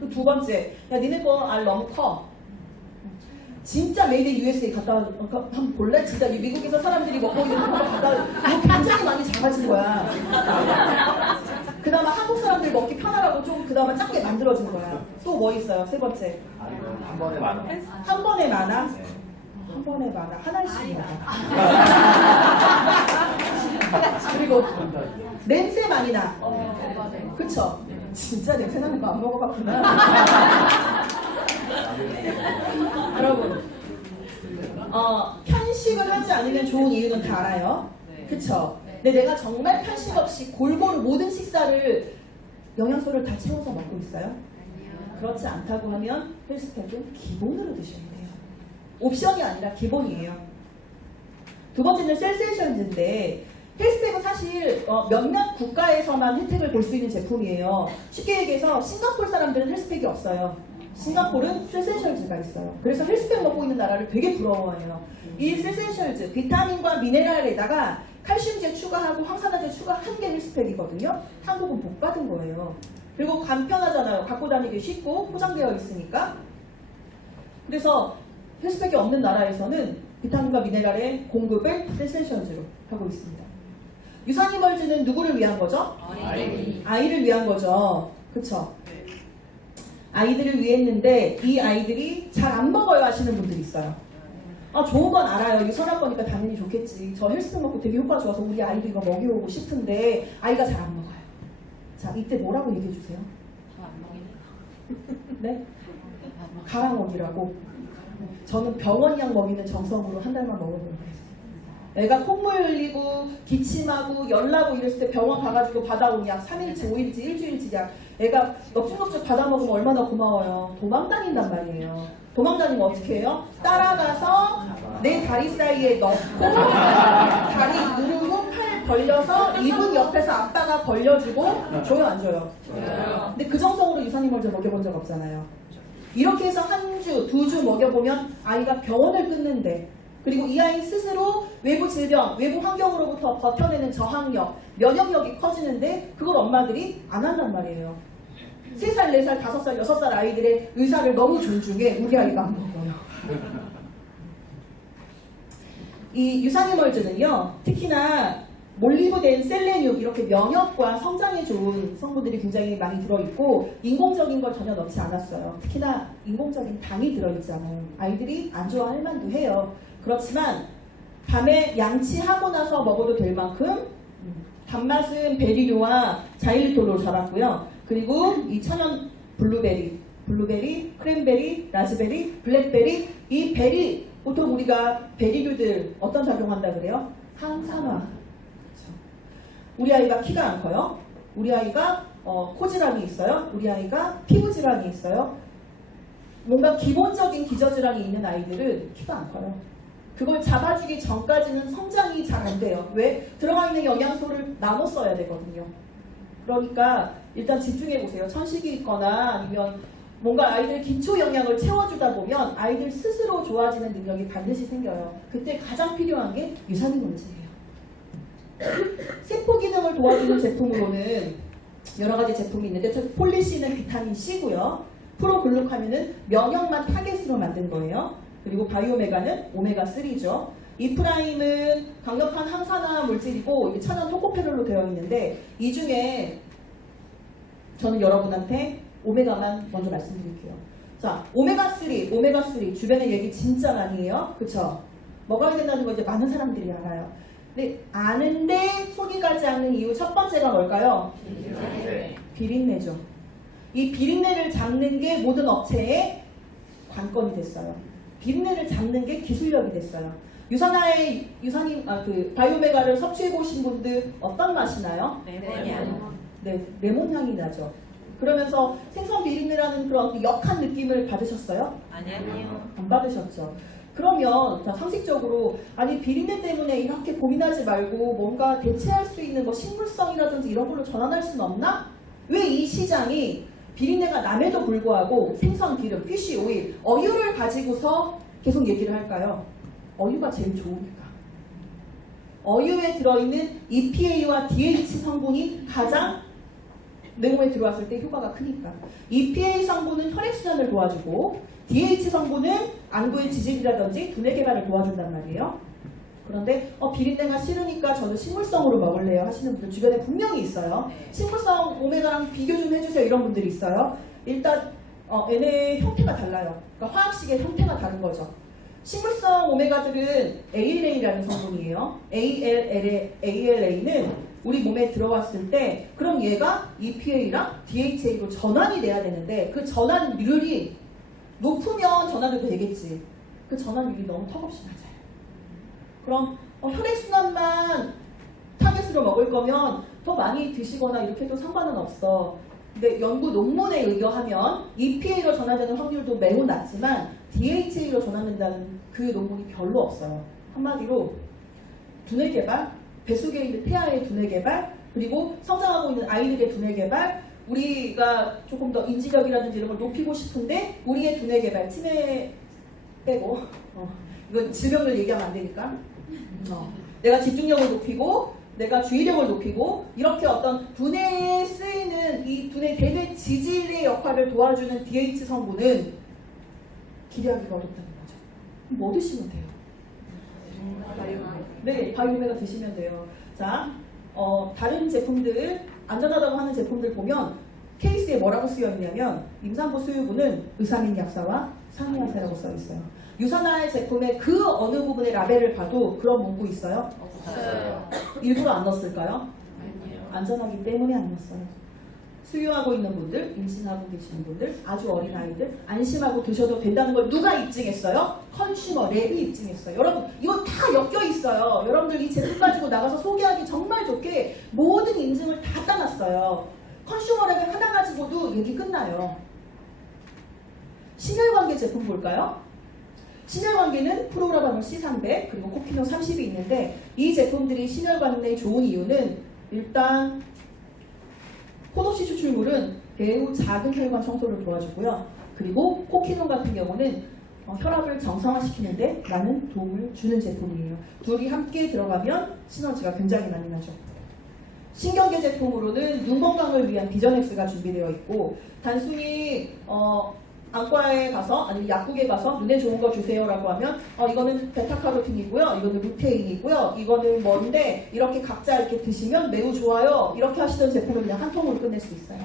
그 두 번째, 야 니네 거 알 너무 커. 진짜 메이드 USA 갔다 한번 볼래? 진짜 미국에서 사람들이 먹고 있는 거 갔다 이거 굉장히 많이 작아진 거야. 그나마 한국 사람들 먹기 편하라고 좀 그나마 작게 만들어진 거야. 또 뭐 있어요? 세 번째. 한 번에 많아. 한 번에 많아? 네. 한 번에 많아. 하나씩 먹어. 그리고 냄새 많이 나. 그쵸? 진짜 냄새 나는 거 안 먹어봤구나. 여러분, 편식을 하지 않으면 좋은 이유는 다 알아요. 그쵸? 근데 내가 정말 편식 없이 골고루 모든 식사를 영양소를 다 채워서 먹고 있어요? 그렇지 않다고 하면 헬스팩은 기본으로 드셔야 돼요. 옵션이 아니라 기본이에요. 두 번째는 센세이션즈인데 헬스팩은 사실 몇몇 국가에서만 혜택을 볼 수 있는 제품이에요. 쉽게 얘기해서 싱가포르 사람들은 헬스팩이 없어요. 싱가포르는 센세이션즈가 있어요. 그래서 헬스팩 먹고 있는 나라를 되게 부러워해요. 이 센세이션즈, 비타민과 미네랄에다가 칼슘제 추가하고 황산화제 추가한 게 헬스팩이거든요. 한국은 못 받은 거예요. 그리고 간편하잖아요. 갖고 다니기 쉽고 포장되어 있으니까. 그래서 헬스팩이 없는 나라에서는 비타민과 미네랄의 공급을 센세이션즈로 하고 있습니다. 유산이멀즈는 누구를 위한 거죠? 아이를 위한 거죠. 그쵸? 아이들을 위해 했는데 이 아이들이 잘 안 먹어요 하시는 분들이 있어요. 좋은 건 알아요. 유산할 거니까 당연히 좋겠지. 저 헬스팩 먹고 되게 효과 좋아서 우리 아이도 이거 먹이오고 싶은데 아이가 잘 안 먹어요. 자, 이때 뭐라고 얘기해 주세요? 네? 가라 먹이라고. 저는 병원약 먹이는 정성으로 한 달만 먹어보는 거예요. 애가 콧물 흘리고 기침하고 열나고 이랬을 때 병원 가가지고 받아온 약 3일치, 5일치, 일주일치 약 애가 넙죽넙죽 받아먹으면 얼마나 고마워요. 도망다닌단 말이에요. 도망다니면 어떻게 해요? 따라가서 내 다리 사이에 넣고 다리 누르고 팔 벌려서 이분 옆에서 아빠가 벌려주고 줘요 안 줘요? 근데 그 정성으로 유산이멀즈 먹여본 적 없잖아요. 이렇게 해서 한 주, 두 주 먹여보면 아이가 병원을 끊는데 그리고 이 아이 스스로 외부 질병, 외부 환경으로부터 버텨내는 저항력, 면역력이 커지는데 그걸 엄마들이 안 한단 말이에요. 3살, 4살, 5살, 6살 아이들의 의사를 너무 존중해 우리 아이가 안 먹어요. 이 유산이멀즈는요. 특히나 몰리브덴, 셀레늄 이렇게 면역과 성장에 좋은 성분들이 굉장히 많이 들어있고 인공적인 걸 전혀 넣지 않았어요. 특히나 인공적인 당이 들어있잖아요. 아이들이 안 좋아할 만도 해요. 그렇지만 밤에 양치하고 나서 먹어도 될 만큼 단맛은 베리류와 자일리톨로 잡았고요. 그리고 이 천연 블루베리, 크랜베리, 라즈베리, 블랙베리 이 베리 보통 우리가 베리류들 어떤 작용한다 그래요? 항산화. 우리 아이가 키가 안 커요. 우리 아이가 코질환이 있어요. 우리 아이가 피부질환이 있어요. 뭔가 기본적인 기저질환이 있는 아이들은 키가 안 커요. 그걸 잡아주기 전까지는 성장이 잘 안 돼요. 왜? 들어가 있는 영양소를 나눠 써야 되거든요. 그러니까 일단 집중해 보세요. 천식이 있거나 아니면 뭔가 아이들 기초 영양을 채워주다 보면 아이들 스스로 좋아지는 능력이 반드시 생겨요. 그때 가장 필요한 게 유산이멀즈예요. 세포 기능을 도와주는 제품으로는 여러 가지 제품이 있는데 폴리시는 비타민 C고요. 프로글루카민은 면역만 타겟으로 만든 거예요. 그리고 바이오메가는 오메가3죠. 이프라임은 강력한 항산화 물질이고 이게 천연 토코페롤로 되어 있는데 이 중에 저는 여러분한테 오메가만 먼저 말씀드릴게요. 자, 오메가3 주변에 얘기 진짜 많이 해요. 그쵸? 먹어야 된다는 거 이제 많은 사람들이 알아요. 근데 아는데 손이 가지 않는 이유 첫 번째가 뭘까요? 비린내죠. 이 비린내를 잡는 게 모든 업체의 관건이 됐어요. 비린내를 잡는 게 기술력이 됐어요. 바이오메가를 섭취해 보신 분들 어떤 맛이 나요? 네, 레몬 향이 나죠. 그러면서 생선 비린내라는 그런 역한 느낌을 받으셨어요? 아니요. 안 받으셨죠. 그러면 상식적으로 아니 비린내 때문에 이렇게 고민하지 말고 뭔가 대체할 수 있는 뭐 식물성이라든지 이런 걸로 전환할 수는 없나? 왜 이 시장이 비린내가 남에도 불구하고 생선 기름, 피쉬 오일, 어유를 가지고서 계속 얘기를 할까요? 어유가 제일 좋으니까. 어유에 들어있는 EPA와 DHA 성분이 가장 내 몸에 들어왔을 때 효과가 크니까. EPA 성분은 혈액순환을 도와주고 DHA 성분은 안구의 지질이라든지 두뇌 개발을 도와준단 말이에요. 그런데 비린내가 싫으니까 저는 식물성으로 먹을래요 하시는 분들 주변에 분명히 있어요. 식물성 오메가랑 비교 좀 해주세요 이런 분들이 있어요. 일단 얘네 형태가 달라요. 그러니까 화학식의 형태가 다른 거죠. 식물성 오메가들은 ALA라는 성분이에요. ALA는 우리 몸에 들어왔을 때 그럼 얘가 EPA랑 DHA로 전환이 돼야 되는데 그 전환율이 높으면 전환도 되겠지. 그 전환율이 너무 턱없이 낮아요. 그럼 혈액순환만 타겟으로 먹을 거면 더 많이 드시거나 이렇게 해도 상관은 없어. 근데 연구 논문에 의거하면 EPA로 전환되는 확률도 매우 낮지만 DHA로 전환된다는 그 논문이 별로 없어요. 한마디로 두뇌 개발, 뱃속에 있는 폐하의 두뇌 개발, 그리고 성장하고 있는 아이들의 두뇌 개발, 우리가 조금 더 인지력이라든지 이런 걸 높이고 싶은데 우리의 두뇌 개발, 치매 빼고 이건 질병을 얘기하면 안 되니까 내가 집중력을 높이고 내가 주의력을 높이고 이렇게 어떤 두뇌에 쓰이는 이 두뇌 대뇌 지질의 역할을 도와주는 DH 성분은 기대하기가 어렵다는 거죠. 뭐 드시면 돼요? 네, 바이오메가 드시면 돼요. 자, 다른 제품들, 안전하다고 하는 제품들 보면 케이스에 뭐라고 쓰여 있냐면 임산부 수유부는 의사민 약사와 상의하세요라고 써 있어요. 유산화의 제품의 그 어느 부분의 라벨을 봐도 그런 문구 있어요? 없어요. 일부러 안 넣었을까요? 아니요. 안전하기 때문에 안 넣었어요. 수유하고 있는 분들, 임신하고 계시는 분들, 아주 어린 아이들 안심하고 드셔도 된다는 걸 누가 입증했어요? 컨슈머 랩이 입증했어요. 여러분 이거 다 엮여 있어요. 여러분들 이 제품 가지고 나가서 소개하기 정말 좋게 모든 인증을 다 따놨어요. 컨슈머 랩을 하나 가지고도 얘기 끝나요. 신혈관계 제품 볼까요? 신혈관계는 프로라바놀 C300 그리고 코키노 30이 있는데 이 제품들이 신혈관계에 좋은 이유는 일단 포도씨 추출물은 매우 작은 혈관 청소를 도와주고요. 그리고 코키논 같은 경우는 혈압을 정상화시키는데 많은 도움을 주는 제품이에요. 둘이 함께 들어가면 시너지가 굉장히 많이 나죠. 신경계 제품으로는 눈 건강을 위한 비전엑스가 준비되어 있고 단순히 안과에 가서 아니면 약국에 가서 눈에 좋은 거 주세요라고 하면 이거는 베타카로틴이고요, 이거는 루테인이고요, 이거는 뭔데 이렇게 각자 이렇게 드시면 매우 좋아요 이렇게 하시던 제품을 그냥 한 통으로 끝낼 수 있어요.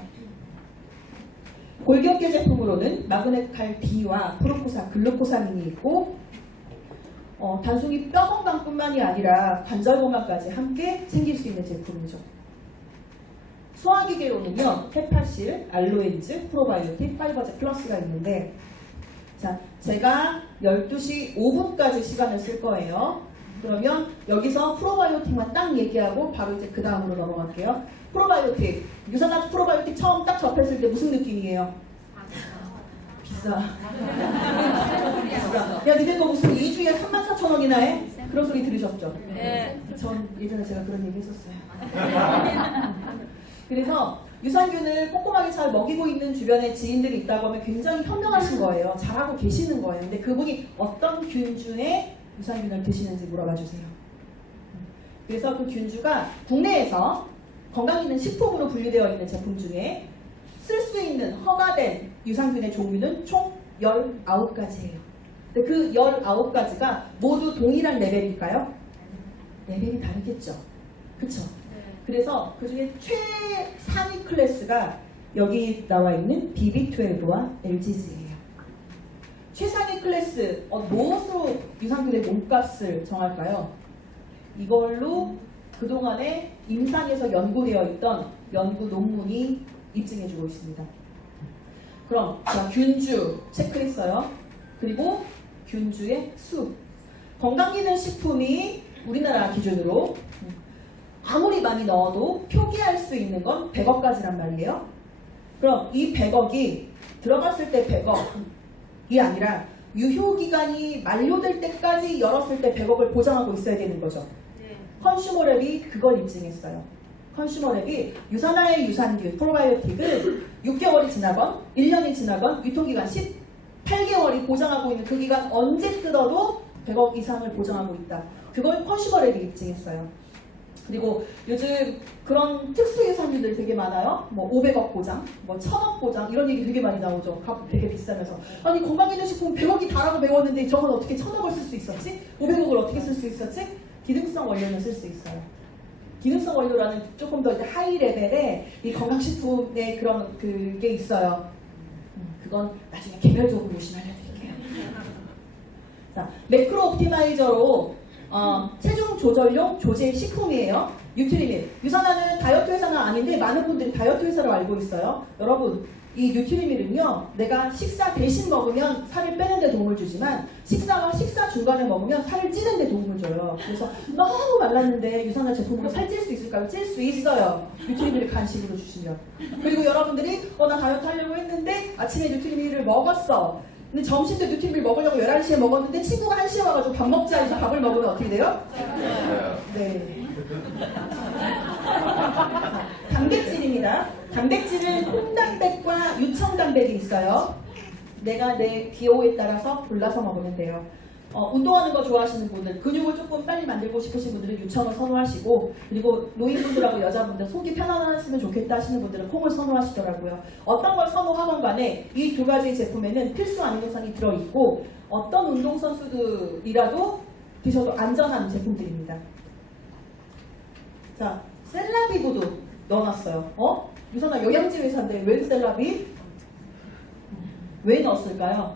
골격계 제품으로는 마그네칼 D와 프로포사, 글루코사민이 있고 단순히 뼈 건강뿐만이 아니라 관절 건강까지 함께 챙길 수 있는 제품이죠. 소화기계로는요, 헤파실, 알로엔즈, 프로바이오틱, 파이버제 플러스가 있는데 자, 제가 12시 5분까지 시간을 쓸 거예요. 그러면 여기서 프로바이오틱만 딱 얘기하고 바로 이제 그 다음으로 넘어갈게요. 프로바이오틱, 유산화주 프로바이오틱 처음 딱 접했을 때 무슨 느낌이에요? 비싸. 비싸. 야, 니네 거 무슨 2주에 34,000원이나 해? 그런 소리 들으셨죠? 네. 전 예전에 제가 그런 얘기 했었어요. 그래서 유산균을 꼼꼼하게 잘 먹이고 있는 주변에 지인들이 있다고 하면 굉장히 현명하신 거예요. 잘하고 계시는 거예요. 근데 그분이 어떤 균주의 유산균을 드시는지 물어봐 주세요. 그래서 그 균주가 국내에서 건강기능 식품으로 분류되어 있는 제품 중에 쓸 수 있는 허가된 유산균의 종류는 총 19가지예요. 근데 그 19가지가 모두 동일한 레벨일까요? 레벨이 다르겠죠. 그쵸? 그래서 그 중에 최상위 클래스가 여기 나와 있는 BB12와 LGG예요. 최상위 클래스, 무엇으로 유산균의 몸값을 정할까요? 이걸로 그동안에 임상에서 연구되어 있던 연구 논문이 입증해주고 있습니다. 그럼 자, 균주 체크했어요. 그리고 균주의 수. 건강기능식품이 우리나라 기준으로 아무리 많이 넣어도 표기할 수 있는 건 100억까지란 말이에요. 그럼 이 100억이 들어갔을 때 100억이 아니라 유효기간이 만료될 때까지 열었을 때 100억을 보장하고 있어야 되는 거죠. 컨슈머랩이 그걸 입증했어요. 컨슈머랩이 유산화의 유산균, 프로바이오틱은 6개월이 지나건 1년이 지나건 유통기간 18개월이 보장하고 있는 그 기간 언제 뜯어도 100억 이상을 보장하고 있다. 그걸 컨슈머랩이 입증했어요. 그리고 요즘 그런 특수 유산균들이 되게 많아요. 뭐 500억 보장, 뭐 1000억 보장 이런 얘기 되게 많이 나오죠. 값 되게 비싸면서 아니 건강기능식품 100억이 다라고 배웠는데 저건 어떻게 1000억을 쓸 수 있었지? 500억을 어떻게 쓸 수 있었지? 기능성 원료는 쓸 수 있어요. 기능성 원료라는 조금 더 이제 하이 레벨의 이 건강식품의 그런 그게 있어요. 그건 나중에 개별적으로 보시면 알려드릴게요. 자, 매크로 옵티마이저로 체중 조절용 조제 식품이에요. 뉴트리밀. 유산화는 다이어트 회사는 아닌데 많은 분들이 다이어트 회사로 알고 있어요. 여러분, 이 뉴트리밀은요, 내가 식사 대신 먹으면 살을 빼는 데 도움을 주지만 식사와 식사 중간에 먹으면 살을 찌는 데 도움을 줘요. 그래서 너무 말랐는데 유산화 제품으로 살찔 수 있을까요? 찔 수 있어요. 뉴트리밀을 간식으로 주시면. 그리고 여러분들이 나 다이어트 하려고 했는데 아침에 뉴트리밀을 먹었어. 근데 점심때 뉴트리밀 먹으려고 11시에 먹었는데 친구가 1시에 와가지고 밥 먹자 해서 밥을 먹으면 어떻게 돼요? 네. 단백질입니다. 단백질은 콩단백과 유청단백이 있어요. 내가 내 기호에 따라서 골라서 먹으면 돼요. 운동하는 거 좋아하시는 분들, 근육을 조금 빨리 만들고 싶으신 분들은 유청을 선호하시고, 그리고 노인분들하고 여자분들 속이 편안했으면 좋겠다 하시는 분들은 콩을 선호하시더라고요. 어떤 걸 선호하건 간에 이 두 가지 제품에는 필수 아미노산이 들어있고 어떤 운동선수들이라도 드셔도 안전한 제품들입니다. 자, 셀라비도도 넣어놨어요. 유산화 영양제 회사인데 왜 셀라비? 왜 넣었을까요?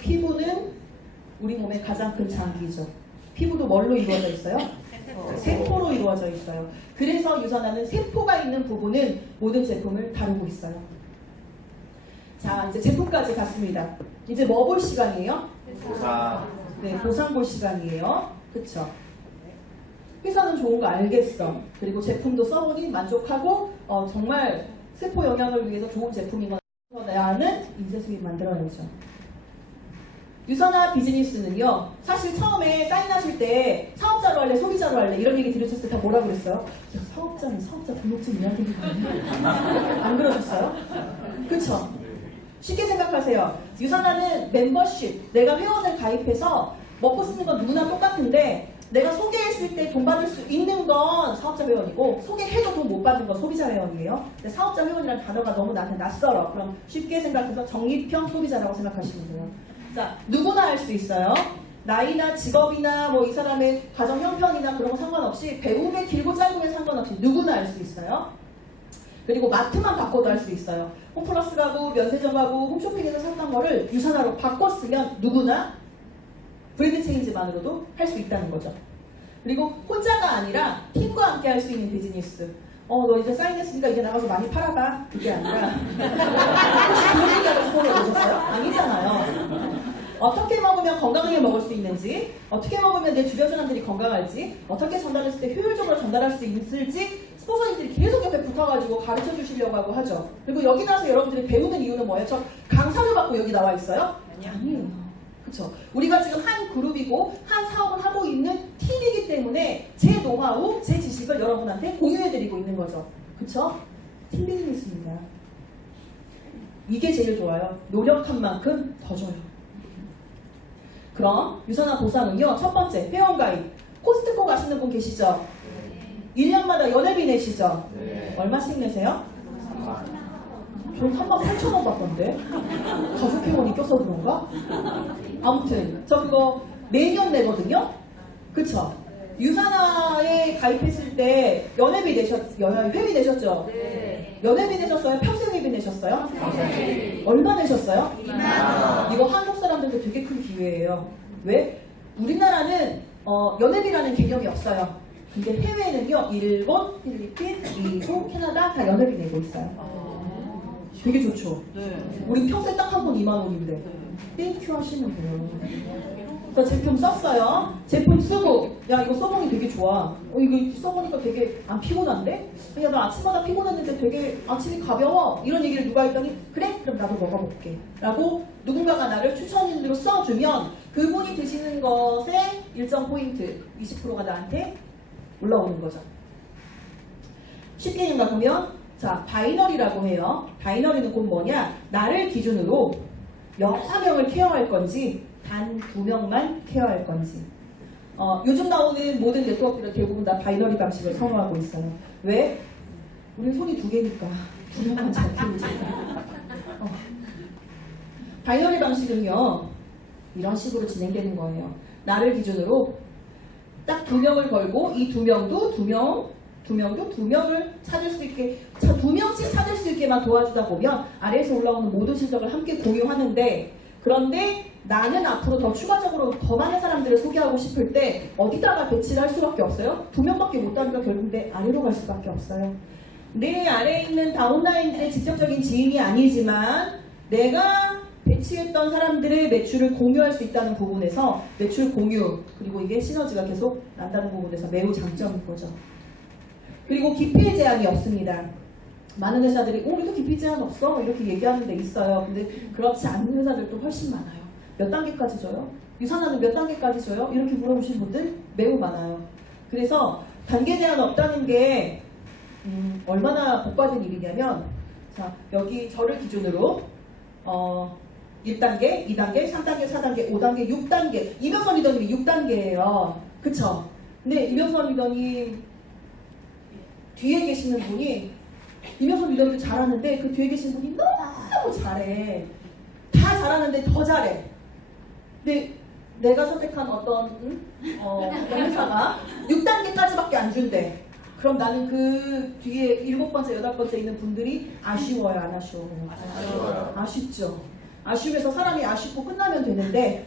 피부는 우리 몸의 가장 큰 장기죠. 피부도 뭘로 이루어져 있어요? 세포로 이루어져 있어요. 그래서 유산화는 세포가 있는 부분은 모든 제품을 다루고 있어요. 자, 이제 제품까지 갔습니다. 이제 뭐 볼 시간이에요? 보상. 네, 보상 볼 시간이에요. 그쵸? 회사는 좋은 거 알겠어. 그리고 제품도 써보니 만족하고 정말 세포 영양을 위해서 좋은 제품인 거라는 인쇄수입 만들어내죠. 유산화 비즈니스는요, 사실 처음에 사인하실 때 사업자로 할래, 소비자로 할래 이런 얘기 들으셨을 때 다 뭐라 그랬어요? 사업자는 사업자 등록증 이야기거안 그러셨어요? 그쵸? 쉽게 생각하세요. 유산화는 멤버십, 내가 회원을 가입해서 먹고 쓰는 건 누구나 똑같은데 내가 소개했을 때 돈 받을 수 있는 건 사업자 회원이고 소개해도 돈 못 받는 건 소비자 회원이에요. 근데 사업자 회원이라는 단어가 너무 나한테 낯설어. 그럼 쉽게 생각해서 적립형 소비자라고 생각하시면 돼요. 자, 누구나 할 수 있어요. 나이나 직업이나 뭐 이 사람의 가정 형편이나 그런 거 상관없이 배움의 길고 짧음에 상관없이 누구나 할 수 있어요. 그리고 마트만 바꿔도 할 수 있어요. 홈플러스 가고 면세점 가고 홈쇼핑에서 샀던 거를 유산화로 바꿨으면 누구나 브랜드 체인지만으로도 할 수 있다는 거죠. 그리고 혼자가 아니라 팀과 함께 할 수 있는 비즈니스. 너 이제 사인했으니까 이제 나가서 많이 팔아봐. 그게 아니라 혹시 그런 얘기하고 스포를 보셨어요? 아니잖아요. 어떻게 먹으면 건강하게 먹을 수 있는지, 어떻게 먹으면 내 주변 사람들이 건강할지, 어떻게 전달했을 때 효율적으로 전달할 수 있을지 스포서님들이 계속 옆에 붙어가지고 가르쳐 주시려고 하고 하죠. 그리고 여기 나서 여러분들이 배우는 이유는 뭐예요? 저 강사료 받고 여기 나와 있어요? 아니에요. 그쵸? 우리가 지금 한 그룹이고 한 사업을 하고 있는 팀이기 때문에 제 노하우, 제 지식을 여러분한테 공유해드리고 있는 거죠. 그쵸? 팀 비즈니스입니다. 이게 제일 좋아요. 노력한 만큼 더 줘요. 그럼 유산화 보상은요. 첫 번째, 회원가입. 코스트코 가시는 분 계시죠? 1년마다 연회비 내시죠? 네. 얼마씩 내세요? 전 38,000원 받던데? 가족 회원이 껴서 그런가? 아무튼 저 그거 매년 내거든요? 그쵸? 유산화에 가입했을 때 연회비 회비 내셨죠? 네. 연회비 내셨어요? 평생 회비 내셨어요? 평생. 얼마 내셨어요? 2만 이거 한국 사람들도 되게 큰 기회예요. 왜? 우리나라는 연회비라는 개념이 없어요. 근데 해외는요, 일본, 필리핀, 미국, 캐나다 다 연회비 내고 있어요. 되게 좋죠. 우리 평생 딱 한 번 2만 원인데 땡큐 하시면 돼요. 저 제품 썼어요. 제품 쓰고 야 이거 써보니 되게 좋아. 이거 써보니까 되게 안 피곤한데? 야 나 아침마다 피곤했는데 되게 아침이 가벼워. 이런 얘기를 누가 했더니 그래? 그럼 나도 먹어볼게. 라고 누군가가 나를 추천인으로 써주면 그분이 드시는 것에 일정 포인트 20%가 나한테 올라오는 거죠. 쉽게 생각하면 자, 바이너리라고 해요. 바이너리는 곧 뭐냐? 나를 기준으로 여러 명을 케어할 건지 단 2명만 케어할 건지. 요즘 나오는 모든 네트워크들은 대부분 다 바이너리 방식을 선호하고 있어요. 왜? 우리 손이 2개니까 2명만 잘 키우니까. 바이너리 방식은요. 이런 식으로 진행되는 거예요. 나를 기준으로 딱 2명을 걸고 이 2명도 2명을 찾을 수 있게 2명씩 찾을 수 있게만 도와주다 보면 아래에서 올라오는 모든 실적을 함께 공유하는데, 그런데 나는 앞으로 더 추가적으로 더 많은 사람들을 소개하고 싶을 때 어디다가 배치를 할 수밖에 없어요? 2명밖에 못 하니까 결국 내 아래로 갈 수밖에 없어요. 내 아래에 있는 다운라인들의 직접적인 지인이 아니지만 내가 배치했던 사람들의 매출을 공유할 수 있다는 부분에서 매출 공유, 그리고 이게 시너지가 계속 난다는 부분에서 매우 장점인 거죠. 그리고 기피의 제한이 없습니다. 많은 회사들이 우리도 기피 제한 없어 이렇게 얘기하는 데 있어요. 근데 그렇지 않은 회사들도 훨씬 많아요. 몇 단계까지 줘요? 유산하는 몇 단계까지 줘요? 이렇게 물어보신 분들 매우 많아요. 그래서 단계 제한 없다는 게 얼마나 복받은 일이냐면, 자 여기 저를 기준으로 1단계, 2단계, 3단계, 4단계, 5단계, 6단계. 이명선 리더님이 6단계예요. 그쵸? 근데 이명선 리더님 뒤에 계시는 분이, 이명선 리더님도 잘하는데 그 뒤에 계신 분이 너무 잘해. 다 잘하는데 더 잘해. 근데 내가 선택한 어떤 회사가 6단계까지밖에 안 준대. 그럼 나는 그 뒤에 7번째, 8번째 있는 분들이 아쉬워요, 안 아쉬워요? 아쉬워요. 아쉽죠. 아쉬움에서 사람이 아쉽고 끝나면 되는데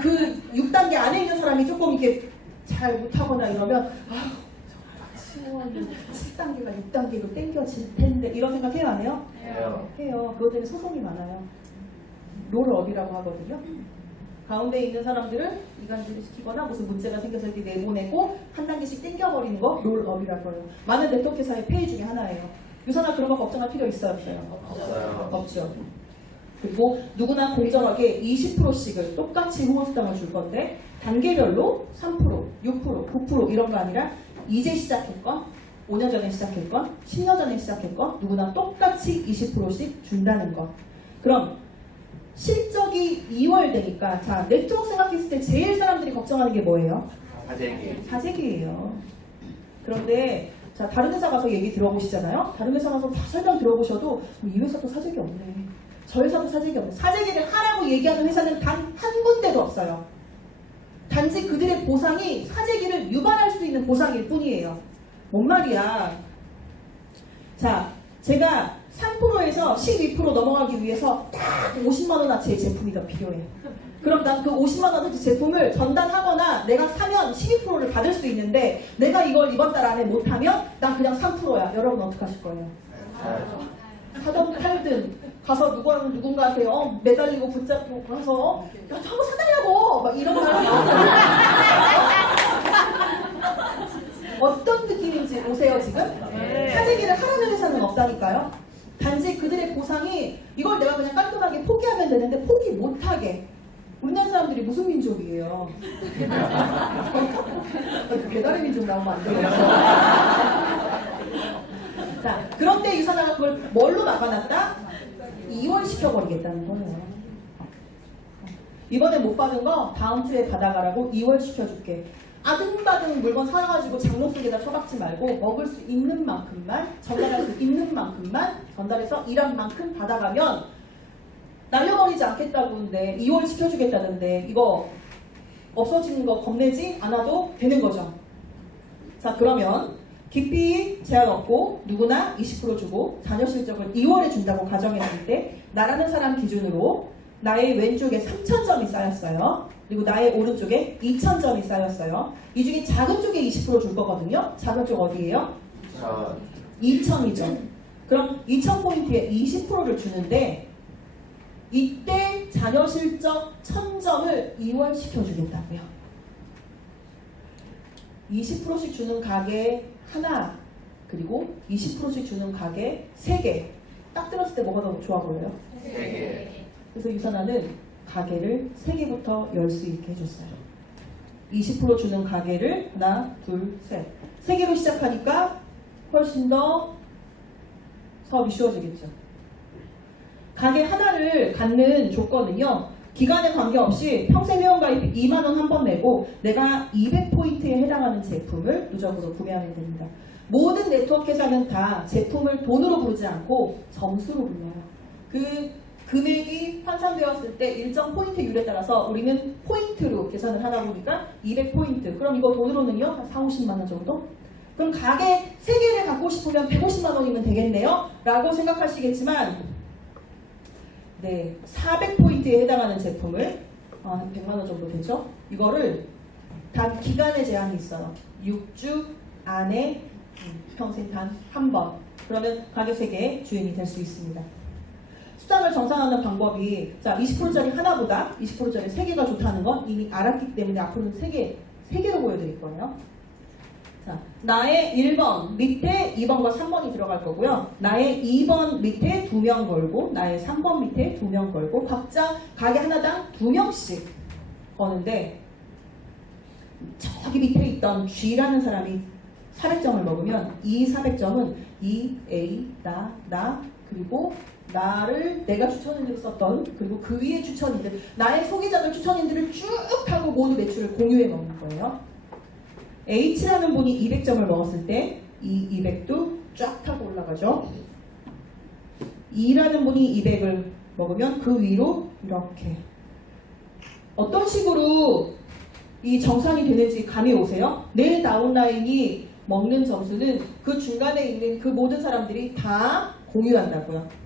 그 6단계 안에 있는 사람이 조금 이렇게 잘 못하거나 이러면 아쉬워, 7단계가 6단계로 땡겨질 텐데 이런 생각 해요, 안 해요? 해요. 그것 때문에 소송이 많아요. 롤업이라고 하거든요. 가운데 있는 사람들을 이간질을 시키거나 무슨 문제가 생겨서 이렇게 내보내고 한 단계씩 땡겨버리는 거 롤업이라고 해요. 많은 네트워크 회사의 폐해 중에 하나예요. 유산아 그런 거 걱정할 필요 있어요, 없어요? 없어요. 없죠. 그리고 누구나 공정하게 20%씩을 똑같이 후원수당을 줄 건데 단계별로 3%, 6%, 9% 이런 거 아니라 이제 시작했건 5년 전에 시작했건 10년 전에 시작했건 누구나 똑같이 20%씩 준다는 거. 그럼 실적이 2월 되니까, 자 네트워크 생각했을 때 제일 사람들이 걱정하는 게 뭐예요? 사재기. 사재기예요. 그런데 자 다른 회사 가서 얘기 들어보시잖아요. 다른 회사 가서 다 설명 들어보셔도 이 회사도 사재기 없네, 저 회사도 사재기 없네. 사재기를 하라고 얘기하는 회사는 단 한 군데도 없어요. 단지 그들의 보상이 사재기를 유발할 수 있는 보상일 뿐이에요. 뭔 말이야. 자 제가 3%에서 12% 넘어가기 위해서 딱 50만원어치의 제품이 더 필요해. 그럼 난 그 50만원어치 제품을 전달하거나 내가 사면 12%를 받을 수 있는데 내가 이걸 이번 달 안에 못하면 난 그냥 3%야. 여러분 어떡하실 거예요? 사든 팔든 가서 누군가한테 매달리고 붙잡고 가서 야 저거 사달라고 막 이런 말 어떤 느낌인지 보세요 지금? 사재기를 하라는 회사는 없다니까요. 단지 그들의 보상이 이걸 내가 그냥 깔끔하게 포기하면 되는데 포기 못하게. 우리나라 사람들이 무슨 민족이에요? 배달의 민족 나오면 안 되겠어. 자, 그런데 유산화가 그걸 뭘로 막아놨다? 2월 시켜버리겠다는 거예요. 이번에 못 받은 거 다음 주에 받아가라고 2월 시켜줄게. 아등바등 물건 사가지고 장롱 속에다 처박지 말고 먹을 수 있는 만큼만, 전달할 수 있는 만큼만 전달해서 일한 만큼 받아가면 날려버리지 않겠다고는데 2월 시켜주겠다는데 이거 없어지는 거 겁내지 않아도 되는 거죠. 자 그러면 기피 제한 없고 누구나 20% 주고 자녀 실적을 2월에 준다고 가정했을 때 나라는 사람 기준으로 나의 왼쪽에 3,000점이 쌓였어요. 그리고 나의 오른쪽에 2,000점이 쌓였어요. 이 중에 작은 쪽에 20% 줄 거거든요. 작은 쪽 어디예요? 2,000이죠. 그럼 2,000포인트에 20%를 주는데 이때 자녀 실적 1,000점을 2월 시켜주겠다고요. 20%씩 주는 가게 하나, 그리고 20%씩 주는 가게 3개. 딱 들었을 때 뭐가 더 좋아 보여요? 3개. 그래서 유산화는 가게를 3개부터 열 수 있게 해줬어요. 20% 주는 가게를 하나, 둘, 셋. 3개로 시작하니까 훨씬 더 사업이 쉬워지겠죠. 가게 하나를 갖는 조건은요. 기간에 관계없이 평생 회원가입 2만원 한 번 내고 내가 200포인트에 해당하는 제품을 누적으로 구매하면 됩니다. 모든 네트워크 회사는 다 제품을 돈으로 부르지 않고 점수로 불러요. 그 금액이 환산되었을 때 일정 포인트율에 따라서 우리는 포인트로 계산을 하다 보니까 200포인트. 그럼 이거 돈으로는요? 한 4, 50만 원 정도? 그럼 가게 3개를 갖고 싶으면 150만 원이면 되겠네요? 라고 생각하시겠지만 네, 400포인트에 해당하는 제품을 한 100만 원 정도 되죠? 이거를 단 기간의 제한이 있어요. 6주 안에 평생 단 한 번. 그러면 가게 3개의 주인이 될 수 있습니다. 수당을 정산하는 방법이 자 20%짜리 하나보다 20%짜리 3개가 좋다는 건 이미 알았기 때문에 앞으로는 3개로 보여드릴 거예요. 자, 나의 1번 밑에 2번과 3번이 들어갈 거고요. 나의 2번 밑에 2명 걸고 나의 3번 밑에 2명 걸고 각자 가게 하나당 2명씩 거는데 저기 밑에 있던 G라는 사람이 400점을 먹으면 이 400점은 이 A, 나 그리고 나를 내가 추천인으로 썼던 그리고 그 위에 추천인들 나의 소개자들 추천인들을 쭉 하고 모두 매출을 공유해 먹는 거예요. H라는 분이 200점을 먹었을 때 이 200도 쫙 타고 올라가죠. E라는 분이 200을 먹으면 그 위로 이렇게 어떤 식으로 이 정산이 되는지 감이 오세요? 내 다운라인이 먹는 점수는 그 중간에 있는 그 모든 사람들이 다 공유한다고요.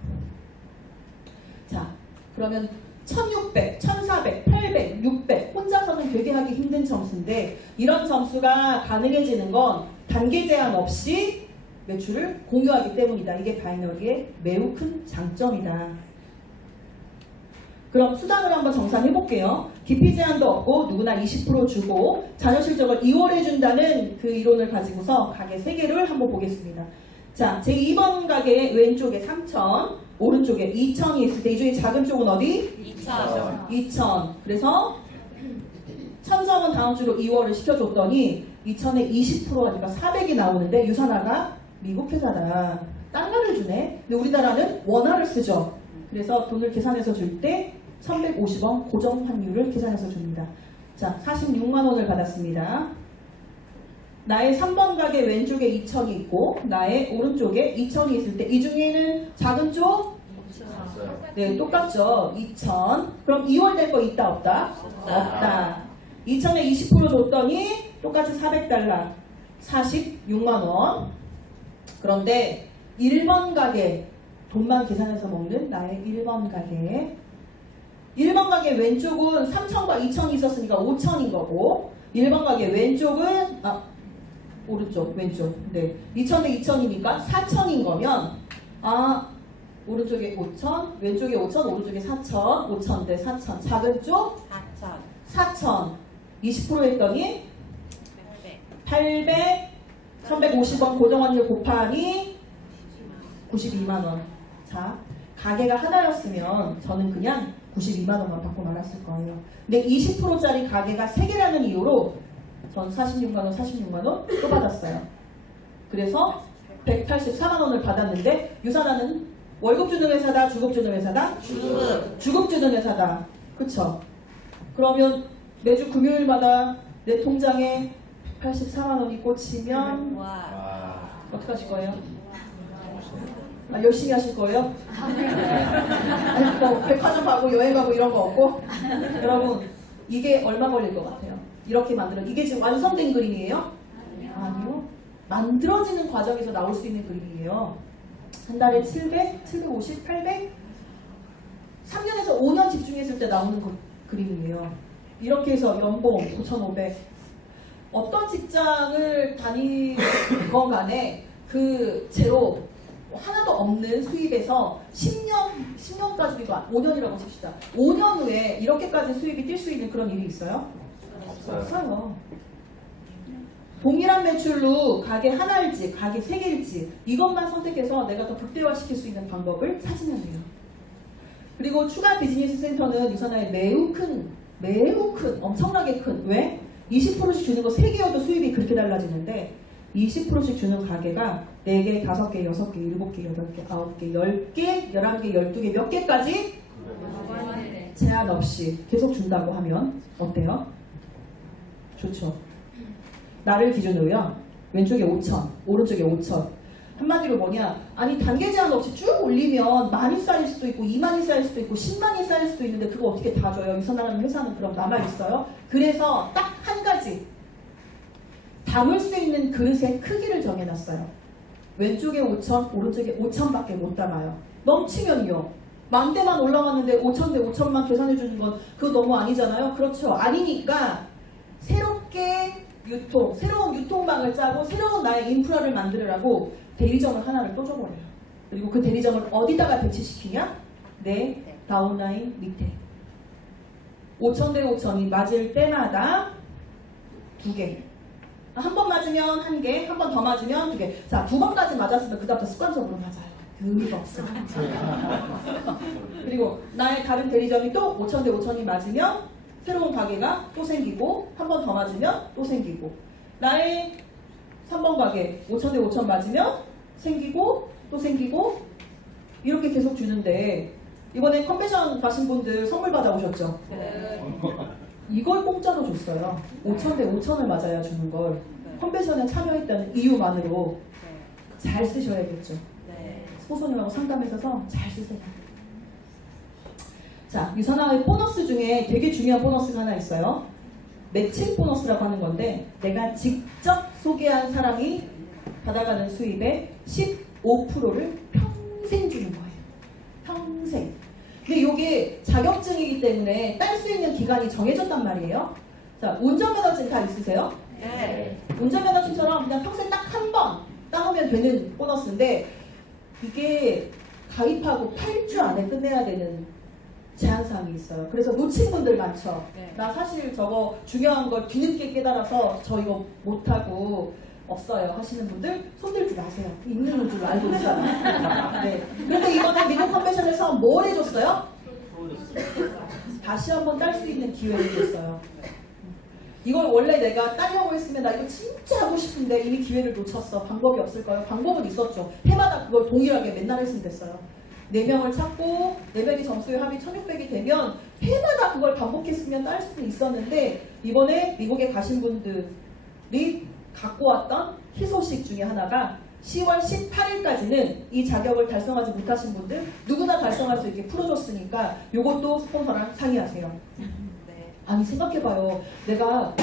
자, 그러면 1600, 1400, 800, 600 혼자서는 되게 하기 힘든 점수인데 이런 점수가 가능해지는 건 단계 제한 없이 매출을 공유하기 때문이다. 이게 바이너리의 매우 큰 장점이다. 그럼 수당을 한번 정산해 볼게요. 기피 제한도 없고 누구나 20% 주고 자녀 실적을 2월에 준다는 그 이론을 가지고서 가게 3개를 한번 보겠습니다. 자, 제 2번 가게 왼쪽에 3,000, 오른쪽에 2,000이 있을 때 이 중에 작은 쪽은 어디? 2차. 2,000. 그래서 1,000점은 다음 주로 2월을 시켜줬더니 2,000에 20% 하니까 400이 나오는데 유산화가 미국 회사다. 달러를 주네. 근데 우리나라는 원화를 쓰죠. 그래서 돈을 계산해서 줄 때 1,150원 고정 환율을 계산해서 줍니다. 자, 46만 원을 받았습니다. 나의 3번 가게 왼쪽에 2,000이 있고 나의 오른쪽에 2,000이 있을 때 이 중에는 작은 쪽? 네, 똑같죠. 2,000. 그럼 2월 될 거 있다 없다? 없다. 2,000에 20% 줬더니 똑같이 400달러 46만 원. 그런데 1번 가게 돈만 계산해서 먹는 나의 1번 가게 1번 가게 왼쪽은 3,000과 2,000이 있었으니까 5,000인 거고 1번 가게 왼쪽은 오른쪽 왼쪽 네 2,000에 2,000이니까 4,000인 거면 오른쪽에 5,000 왼쪽에 5,000 오른쪽에 4,000 5,000 대 4,000 작은 쪽 4,000 20% 했더니 800 1,150원 고정환율 곱하니 92만원. 자, 가게가 하나였으면 저는 그냥 92만원만 받고 말았을 거예요. 근데 20%짜리 가게가 3개라는 이유로 전 46만원 또 받았어요. 그래서 184만원을 받았는데 유산화는 월급 주는 회사다, 주급 주는 회사다? 주급 주는 회사다. 그쵸? 그러면 매주 금요일마다 내 통장에 184만원이 꽂히면 어떻게 하실 거예요? 열심히 하실 거예요? 아니, 뭐 백화점 가고 여행 가고 이런 거 없고? 여러분 이게 얼마 걸릴 것 같아요? 이렇게 만들어 이게 지금 완성된 그림이에요? 아니요. 만들어지는 과정에서 나올 수 있는 그림이에요. 한 달에 700, 750, 800 3년에서 5년 집중했을 때 나오는 그림이에요. 이렇게 해서 연봉 9,500 어떤 직장을 다니건 간에 그 제로 하나도 없는 수입에서 10년까지도 5년이라고 칩시다. 5년 후에 이렇게까지 수입이 뛸 수 있는 그런 일이 있어요? 없어요. 동일한 매출로 가게 하나일지 가게 3개일지 이것만 선택해서 내가 더 극대화시킬 수 있는 방법을 찾으면 돼요. 그리고 추가 비즈니스 센터는 유산화의 매우 큰 엄청나게 큰 왜? 20%씩 주는 거 3개여도 수입이 그렇게 달라지는데 20%씩 주는 가게가 4개, 5개, 6개, 7개, 8개, 9개, 10개, 11개, 12개 몇 개까지 제한 없이 계속 준다고 하면 어때요? 좋죠. 나를 기준으로요. 왼쪽에 5,000, 오른쪽에 5,000. 한마디로 뭐냐? 아니 단계 제한 없이 쭉 올리면 많이 쌓일 수도 있고 2만이 쌓일 수도 있고 10만이 쌓일 수도 있는데 그거 어떻게 다 줘요? 유선하는 회사는 그럼 남아있어요? 그래서 딱 한 가지 담을 수 있는 그릇의 크기를 정해놨어요. 왼쪽에 5천, 오른쪽에 5천밖에 못 담아요. 넘치면요. 10,000대만 올라왔는데 5,000대 5천만 계산해주는 건 그거 너무 아니잖아요. 그렇죠. 아니니까 새롭게 새로운 유통망을 짜고 새로운 나의 인프라를 만들으라고 대리점을 하나를 또 줘버려요. 그리고 그 대리점을 어디다가 배치시키냐? 내 다운라인 밑에. 5,000대 5,000이 맞을 때마다 2개. 한 번 맞으면 1개, 한 번 더 맞으면 2개. 자, 2번까지 맞았으면 그다음부터 습관적으로 맞아요. 의미가 없어. 그리고 나의 다른 대리점이 또 5,000대 5,000이 맞으면 새로운 가게가 또 생기고 한 번 더 맞으면 또 생기고 나의 3번 가게 5,000대 5,000 맞으면 생기고 또 생기고 이렇게 계속 주는데 이번에 컨벤션 가신 분들 선물 받아오셨죠? 네. 이걸 공짜로 줬어요. 5,000대 5,000을 맞아야 주는 걸. 컨벤션에 참여했다는 이유만으로 잘 쓰셔야겠죠. 네. 스폰서님하고 상담해서 잘 쓰세요. 자, 유선화의 보너스 중에 되게 중요한 보너스가 하나 있어요. 매칭 보너스라고 하는 건데 내가 직접 소개한 사람이 받아가는 수입의 15%를 평생 주는 거예요. 평생. 근데 이게 자격증이기 때문에 딸 수 있는 기간이 정해졌단 말이에요. 자, 운전면허증 다 있으세요? 네. 운전면허증처럼 그냥 평생 딱 한 번 따오면 되는 보너스인데 이게 가입하고 8주 안에 끝내야 되는 제한사항이 있어요. 그래서 놓친 분들 많죠. 네. 나 사실 저거 중요한 걸 뒤늦게 깨달아서 저 이거 못하고 없어요 하시는 분들 손 들지 마세요. 있는 줄 알고 있어요. 네. 그런데 이번에 미국 컨벤션에서 뭘 해줬어요? 다시 한번 딸 수 있는 기회를 줬어요. 이걸 원래 내가 따려고 했으면 나 이거 진짜 하고 싶은데 이미 기회를 놓쳤어. 방법이 없을까요? 방법은 있었죠. 해마다 그걸 동일하게 맨날 했으면 됐어요. 4명을 찾고 4명이 점수의 합이 1600이 되면 해마다 그걸 반복했으면 딸 수는 있었는데 이번에 미국에 가신 분들이 갖고 왔던 희소식 중에 하나가 10월 18일까지는 이 자격을 달성하지 못하신 분들 누구나 달성할 수 있게 풀어줬으니까 이것도 스폰서랑 상의하세요. 네. 아니 생각해봐요. 내가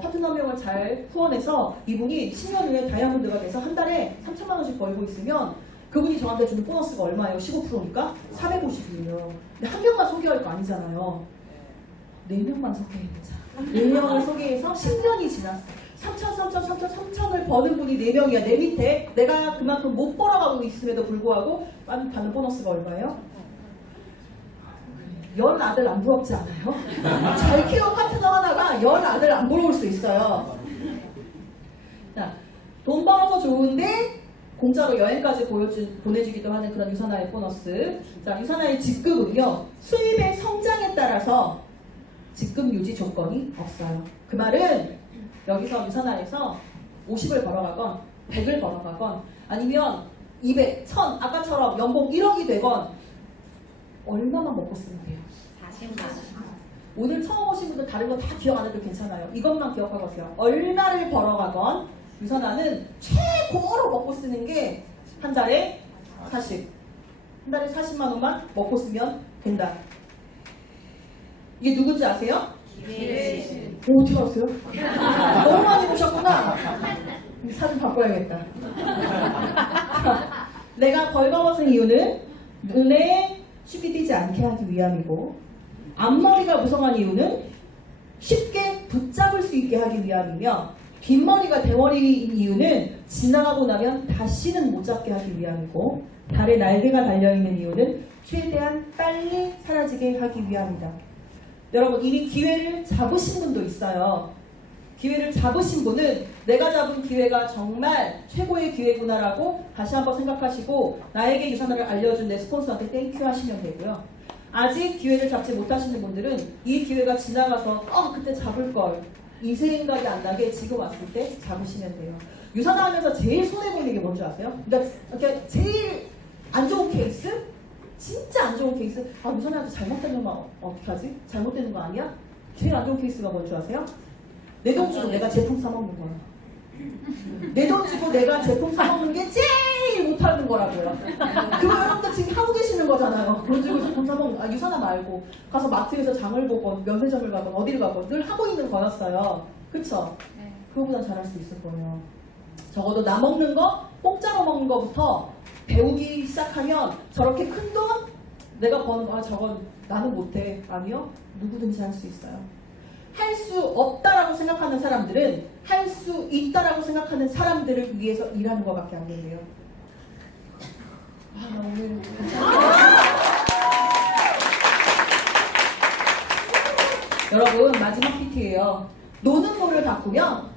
파트너 명을 잘 후원해서 이분이 10년 후에 다이아몬드가 돼서 한 달에 3천만 원씩 벌고 있으면 그분이 저한테 주는 보너스가 얼마예요? 15%니까 450이에요. 근데 한 명만 소개할 거 아니잖아요. 4명만 소개해보자. 4명을 소개해서 10년이 지났어. 3천을 버는 분이 4명이야. 내 밑에 내가 그만큼 못 벌어가고 있음에도 불구하고 받는 보너스가 얼마예요? 10 아들 안 부럽지 않아요? 잘 키운 파트너 하나가 10 아들 안 부러울 수 있어요. 자, 돈 벌어서 좋은데 공짜로 여행까지 보내주기도 하는 그런 유선화의 보너스. 자, 유선화의 직급은요, 수입의 성장에 따라서 직급 유지 조건이 없어요. 그 말은 여기서 유선화에서 50을 벌어가건 100을 벌어가건 아니면 200, 1000 아까처럼 연봉 1억이 되건 얼마만 먹고 쓰면 돼요. 40만 원. 오늘 처음 오신 분들 다른 거 다 기억 안 해도 괜찮아요. 이것만 기억하고 오세요. 얼마를 벌어가건 유선화는 최고로 먹고 쓰는 게 한 달에 40. 한 달에 40만 원만 먹고 쓰면 된다. 이게 누군지 아세요? 기회신. 어떻게 아세요? 너무 많이 보셨구나. 사진 바꿔야겠다. 내가 벌거벗은 이유는 눈에 쉽게 띄지 않게 하기 위함이고 앞머리가 무성한 이유는 쉽게 붙잡을 수 있게 하기 위함이며 뒷머리가 대머리인 이유는 지나가고 나면 다시는 못 잡게 하기 위함이고 달에 날개가 달려있는 이유는 최대한 빨리 사라지게 하기 위함이다. 여러분 이미 기회를 잡으신 분도 있어요. 기회를 잡으신 분은 내가 잡은 기회가 정말 최고의 기회구나라고 다시 한번 생각하시고 나에게 유선화를 알려준 내 스폰서한테 땡큐 하시면 되고요. 아직 기회를 잡지 못하시는 분들은 이 기회가 지나가서 그때 잡을걸 이 생각이 안 나게 지금 왔을 때 잡으시면 돼요. 유선화 하면서 제일 손해보는 게 뭔지 아세요? 그러니까 제일 안 좋은 케이스? 진짜 안 좋은 케이스? 유선화한테 잘못되는 거 어떻게 하지? 잘못되는 거 아니야? 제일 안 좋은 케이스가 뭔지 아세요? 내 돈 주고 내가 제품 사먹는 거야. 내 돈 주고 내가 제품 사먹는 게 제일 못하는 거라고요. 그거 여러분들 지금 하고 계시는 거잖아요. 돈 주고 제품 사먹는, 유산화 말고 가서 마트에서 장을 보건 면세점을 가건 어디를 가건 늘 하고 있는 거였어요. 그쵸? 네. 그거보단 잘할 수 있을 거예요. 적어도 나 먹는 거, 공짜로 먹는 거부터 배우기 시작하면 저렇게 큰 돈 내가 버는 거, 저건 나는 못해. 아니요. 누구든지 할 수 있어요. 할 수 없다라고 생각하는 사람들은 할 수 있다라고 생각하는 사람들을 위해서 일하는 것밖에 안 된대요. 나 오늘 여러분 마지막 PT예요. 노는 물을 바꾸면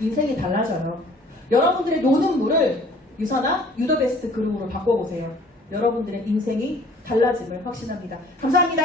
인생이 달라져요. 여러분들의 노는 물을 유산화 유더베스트 그룹으로 바꿔보세요. 여러분들의 인생이 달라짐을 확신합니다. 감사합니다.